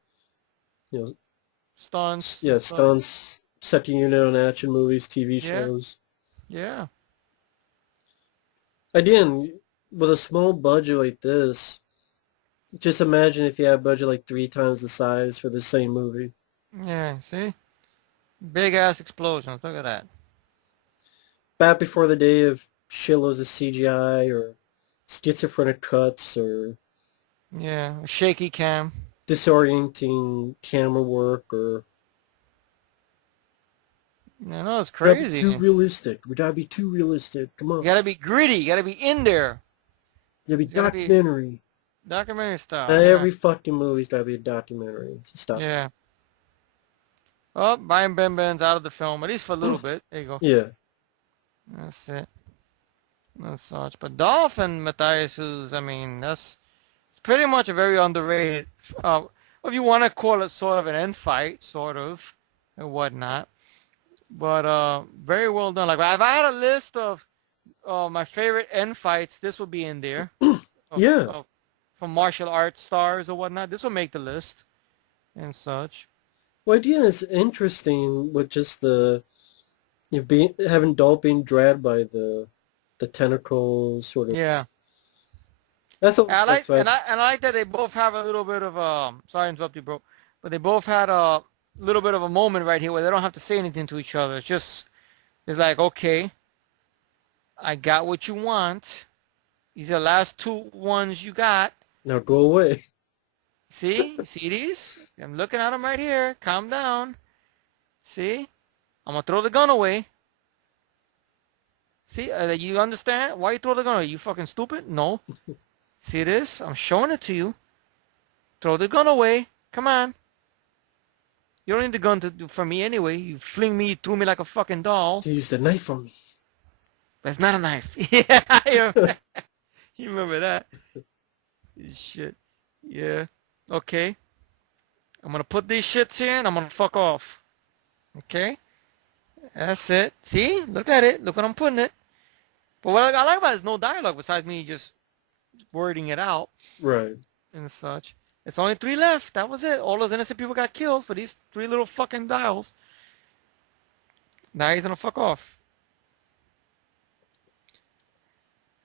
you know, stunts yeah, and stuff. stunts, second unit on action movies, TV Yeah, shows. yeah. Again, with a small budget like this, just imagine if you had a budget like 3 times the size for the same movie. Yeah, see? Big ass explosions. Look at that. Back before the day of shitloads of CGI or schizophrenic cuts or Yeah, shaky cam. disorienting camera work or It's we gotta be crazy. too realistic. We gotta be too realistic. Come You on. gotta be gritty. You gotta be in there. You gotta be You gotta be, documentary. Documentary style, yeah. Every fucking movie's gotta be a documentary. Stop. Yeah. Oh, Brian Benben's out of the film, at least for a little bit. There you go. Yeah. That's it. That's such. But Dolph and Matthias, who's, I mean, that's pretty much a very underrated, if you want to call it sort of an end fight, sort of, and whatnot. But very well done. Like, if I had a list of my favorite end fights, this would be in there. Yeah. From martial arts stars or whatnot. This will make the list and such. Well, again, it's interesting with just the having Dolph being dragged by the tentacles, sort of. Yeah. That's a And I like that's right. and I like that they both have a little bit of sorry to interrupt you, bro, but they both had a little bit of a moment right here where they don't have to say anything to each other. It's like, okay, I got what you want. These are the last two ones you got. Now go away. See? You see these? I'm looking at them right here. Calm down. See? I'm going to throw the gun away. See? You understand? Why you throw the gun away? You fucking stupid? No. See this? I'm showing it to you. Throw the gun away. Come on. You don't need the gun for me anyway. You threw me like a fucking doll. You used a knife on me. But it's not a knife. Yeah. You remember that? Shit. Yeah. Okay. I'm going to put these shits here and I'm going to fuck off. Okay? That's it. See? Look at it. Look what I'm putting it. But what I like about it is no dialogue besides me just wording it out. Right. And such. It's only 3 left. That was it. All those innocent people got killed for these 3 little fucking dials. Now he's going to fuck off.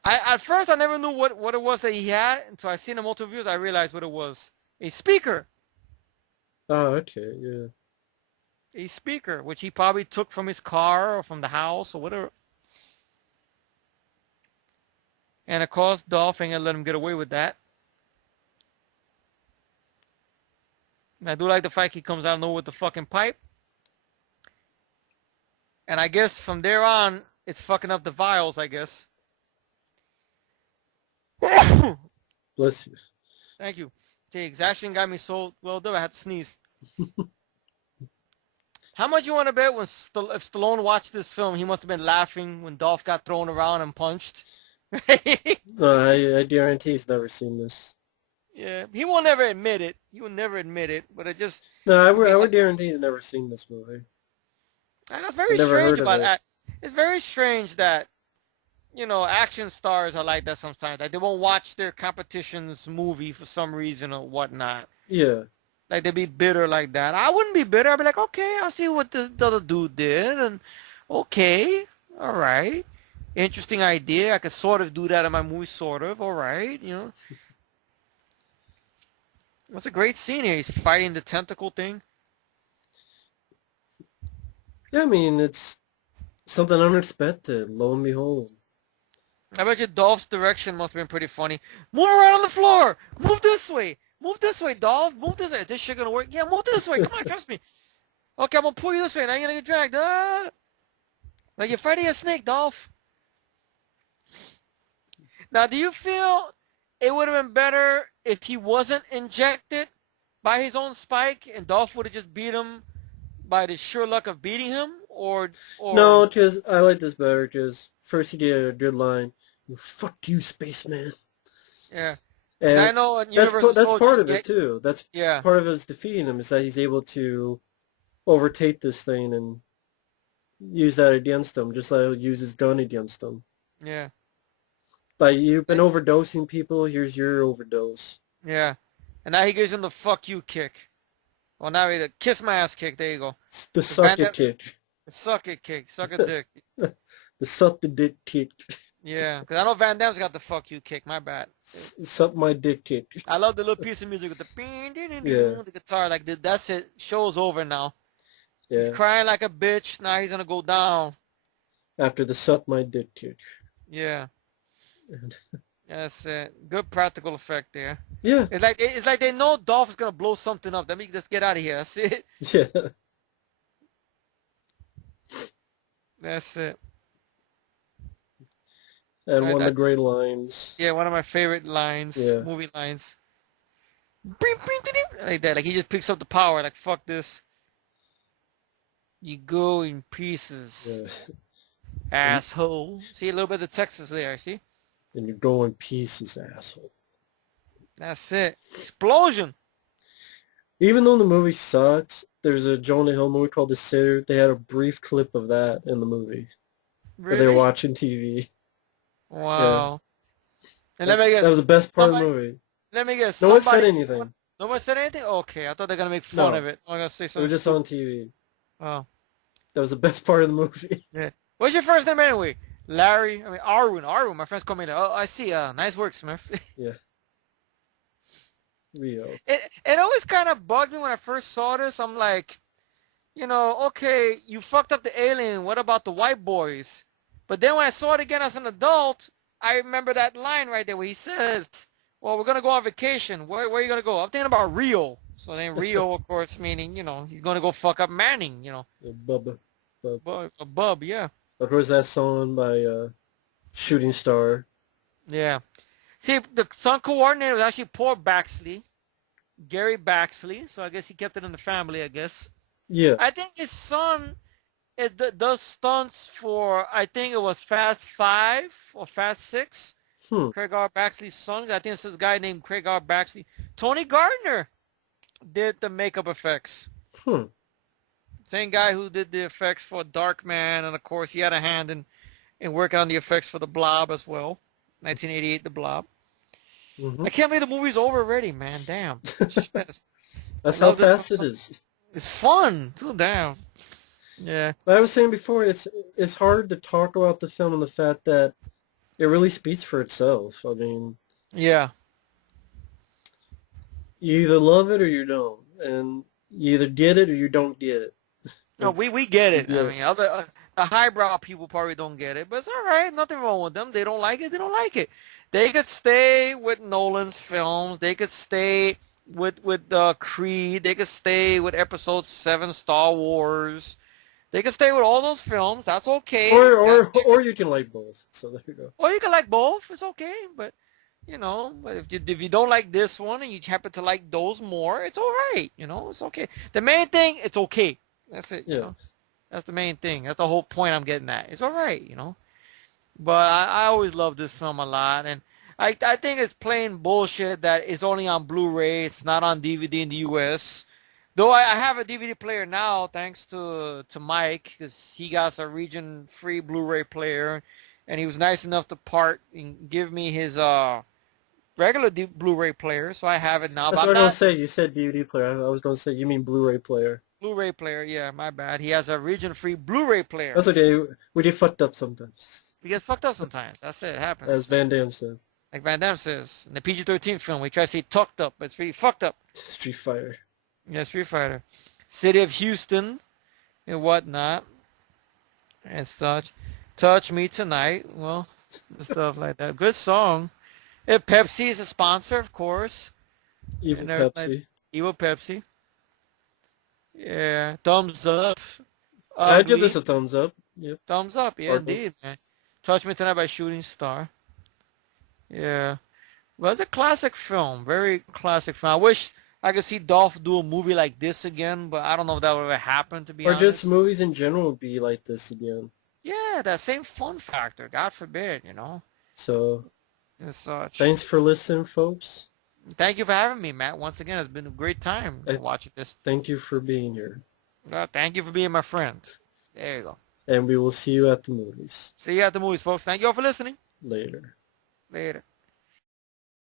At first, I never knew what it was that he had. Until I seen the multiple views, I realized what it was. A speaker. Oh, okay, yeah. A speaker, which he probably took from his car or from the house or whatever. And of course, Dolph ain't gonna let him get away with that. And I do like the fact he comes out of nowhere with the fucking pipe. And I guess from there on, it's fucking up the vials, I guess. Bless you. Thank you. The exhaustion got me so well done, I had to sneeze. How much you want to bet if Stallone watched this film, he must have been laughing when Dolph got thrown around and punched? No, I guarantee he's never seen this. Yeah, he will never admit it. He will never admit it, but it just... No, I would guarantee he's never seen this movie. And that's very Never strange heard of about it. that. It's very strange that, you know, action stars are like that sometimes. Like, they won't watch their competition's movie for some reason or whatnot. Yeah. Like, they'd be bitter like that. I wouldn't be bitter. I'd be like, okay, I'll see what the other dude did. And, okay, all right. Interesting idea. I could sort of do that in my movie, sort of. All right, you know. What's a great scene here? He's fighting the tentacle thing. Yeah, I mean, it's something unexpected, lo and behold. I bet you Dolph's direction must have been pretty funny. Move around on the floor. Move this way. Move this way, Dolph. Move this way. Is this shit gonna work? Yeah, move this way. Come on, trust me. Okay, I'm gonna pull you this way. Now you're gonna get dragged. Like you're fighting a snake, Dolph. Now, do you feel it would have been better if he wasn't injected by his own spike and Dolph would have just beat him by the sure luck of beating him? Or No, because I like this better, because first you get a good line. Fuck you, spaceman. Yeah. And I know that's part of it, too. That's yeah. part of us defeating him, is that he's able to overtake this thing and use that against him, just like he'll use his gun against him. Yeah. Like, you've been overdosing people, here's your overdose. Yeah. And now he gives him the fuck you kick. Well, now he the kiss my ass kick. There you go. The suck it kick. The suck it kick. Suck a dick. The suck the dick kick. Yeah, because I know Van Damme's got the fuck you kick. My bad. Suck my dick kick. I love the little piece of music with the guitar. Like, that's it. Show's over now. Yeah. He's crying like a bitch. Now he's gonna go down. After the suck my dick kick. Yeah. That's it. Good practical effect there. Yeah. It's like they know Dolph is gonna blow something up. Let me just get out of here. That's it. Yeah. That's it. And one of the That, great lines. yeah, one of my favorite lines, Yeah. movie lines. Like that, like he just picks up the power, like fuck this. You go in pieces, Yeah. And, asshole. See a little bit of Texas there, see? and you go in pieces, asshole. That's it. Explosion. Even though the movie sucks, there's a Jonah Hill movie called The Sitter. They had a brief clip of that in the movie. Where they were Really? watching TV. Yeah. Wow. And let me That was guess, the best part of the somebody, movie. let me guess, No one said somebody made fun. anything. Nobody said anything? Okay, I thought they're gonna make fun of No. it. I'm gonna say It was something just on stupid. TV. Oh, That was the best part of the movie. yeah. What's your first name anyway? Larry, I mean Arwen. Arwen, my friends call me that. Oh, I see. Nice work, Smith. Yeah. Rio. It always kind of bugged me when I first saw this. I'm like, okay, you fucked up the alien. What about the white boys? But then when I saw it again as an adult, I remember that line right there where he says, well, we're going to go on vacation. Where are you going to go? I'm thinking about Rio. So then Rio, of course, meaning, he's going to go fuck up Manning, Bubba. A bub, yeah. Of course, that song by Shooting Star. Yeah. See, the stunt coordinator was actually poor Baxley, Gary Baxley. So I guess he kept it in the family, I guess. Yeah. I think his son does stunts for, I think it was Fast 5 or Fast 6. Hmm. Craig R. Baxley's son. I think it's this guy named Craig R. Baxley. Tony Gardner did the makeup effects. Hmm. Same guy who did the effects for Darkman, and of course he had a hand in working on the effects for The Blob as well. 1988, The Blob. Mm-hmm. I can't believe the movie's over already, man. Damn. That's how fast it is. It's fun. Too damn. Yeah. But I was saying before, it's hard to talk about the film and the fact that it really speaks for itself. I mean, Yeah. you either love it or you don't, and you either get it or you don't get it. No, we get it. I Yeah. mean, other the highbrow people probably don't get it, but it's all right. Nothing wrong with them. They don't like it. They don't like it. They could stay with Nolan's films. They could stay with Creed. They could stay with Episode 7, Star Wars. They could stay with all those films. That's okay. Or you can like both. So there you go. Or you can like both. It's okay. But but if you don't like this one and you happen to like those more, it's all right. It's okay. The main thing, it's okay. That's it. Yeah. That's the main thing. That's the whole point I'm getting at. It's all right. But I always love this film a lot, and I think it's plain bullshit that it's only on Blu-ray. It's not on DVD in the U.S. Though I have a DVD player now, thanks to Mike, because he got a region-free Blu-ray player, and he was nice enough to part and give me his regular Blu-ray player, so I have it now. That's But what I'm I was not going to say. You said DVD player. I was going to say you mean Blu-ray player. Blu-ray player. Yeah, my bad. He has a region-free Blu-ray player. That's okay. We get fucked up sometimes. We get fucked up sometimes. That's it. It happens. As Van Damme says. Like Van Damme says in the PG-13 film, we try to say tucked up, but it's really fucked up. Street Fighter. Yeah, Street Fighter. City of Houston and whatnot and such. Touch Me Tonight. Well, stuff like that. Good song. And Pepsi is a sponsor, of course. Evil And Pepsi. Evil Pepsi. Yeah. Thumbs up. I'd give Ugly. this a thumbs up. Yep. Thumbs up. Yeah, Cardinal. indeed, man. Touch Me Tonight by Shooting Star. Yeah. Well, it's a classic film. Very classic film. I wish I could see Dolph do a movie like this again, but I don't know if that would ever happen, to be Or honest. just movies in general would be like this again. Yeah, that same fun factor. God forbid, So, and such. thanks for listening, folks. Thank you for having me, Matt. Once again, it's been a great time watching this. Thank you for being here. Thank you for being my friend. There you go. And we will see you at the movies. See you at the movies, folks. Thank you all for listening. Later. Later.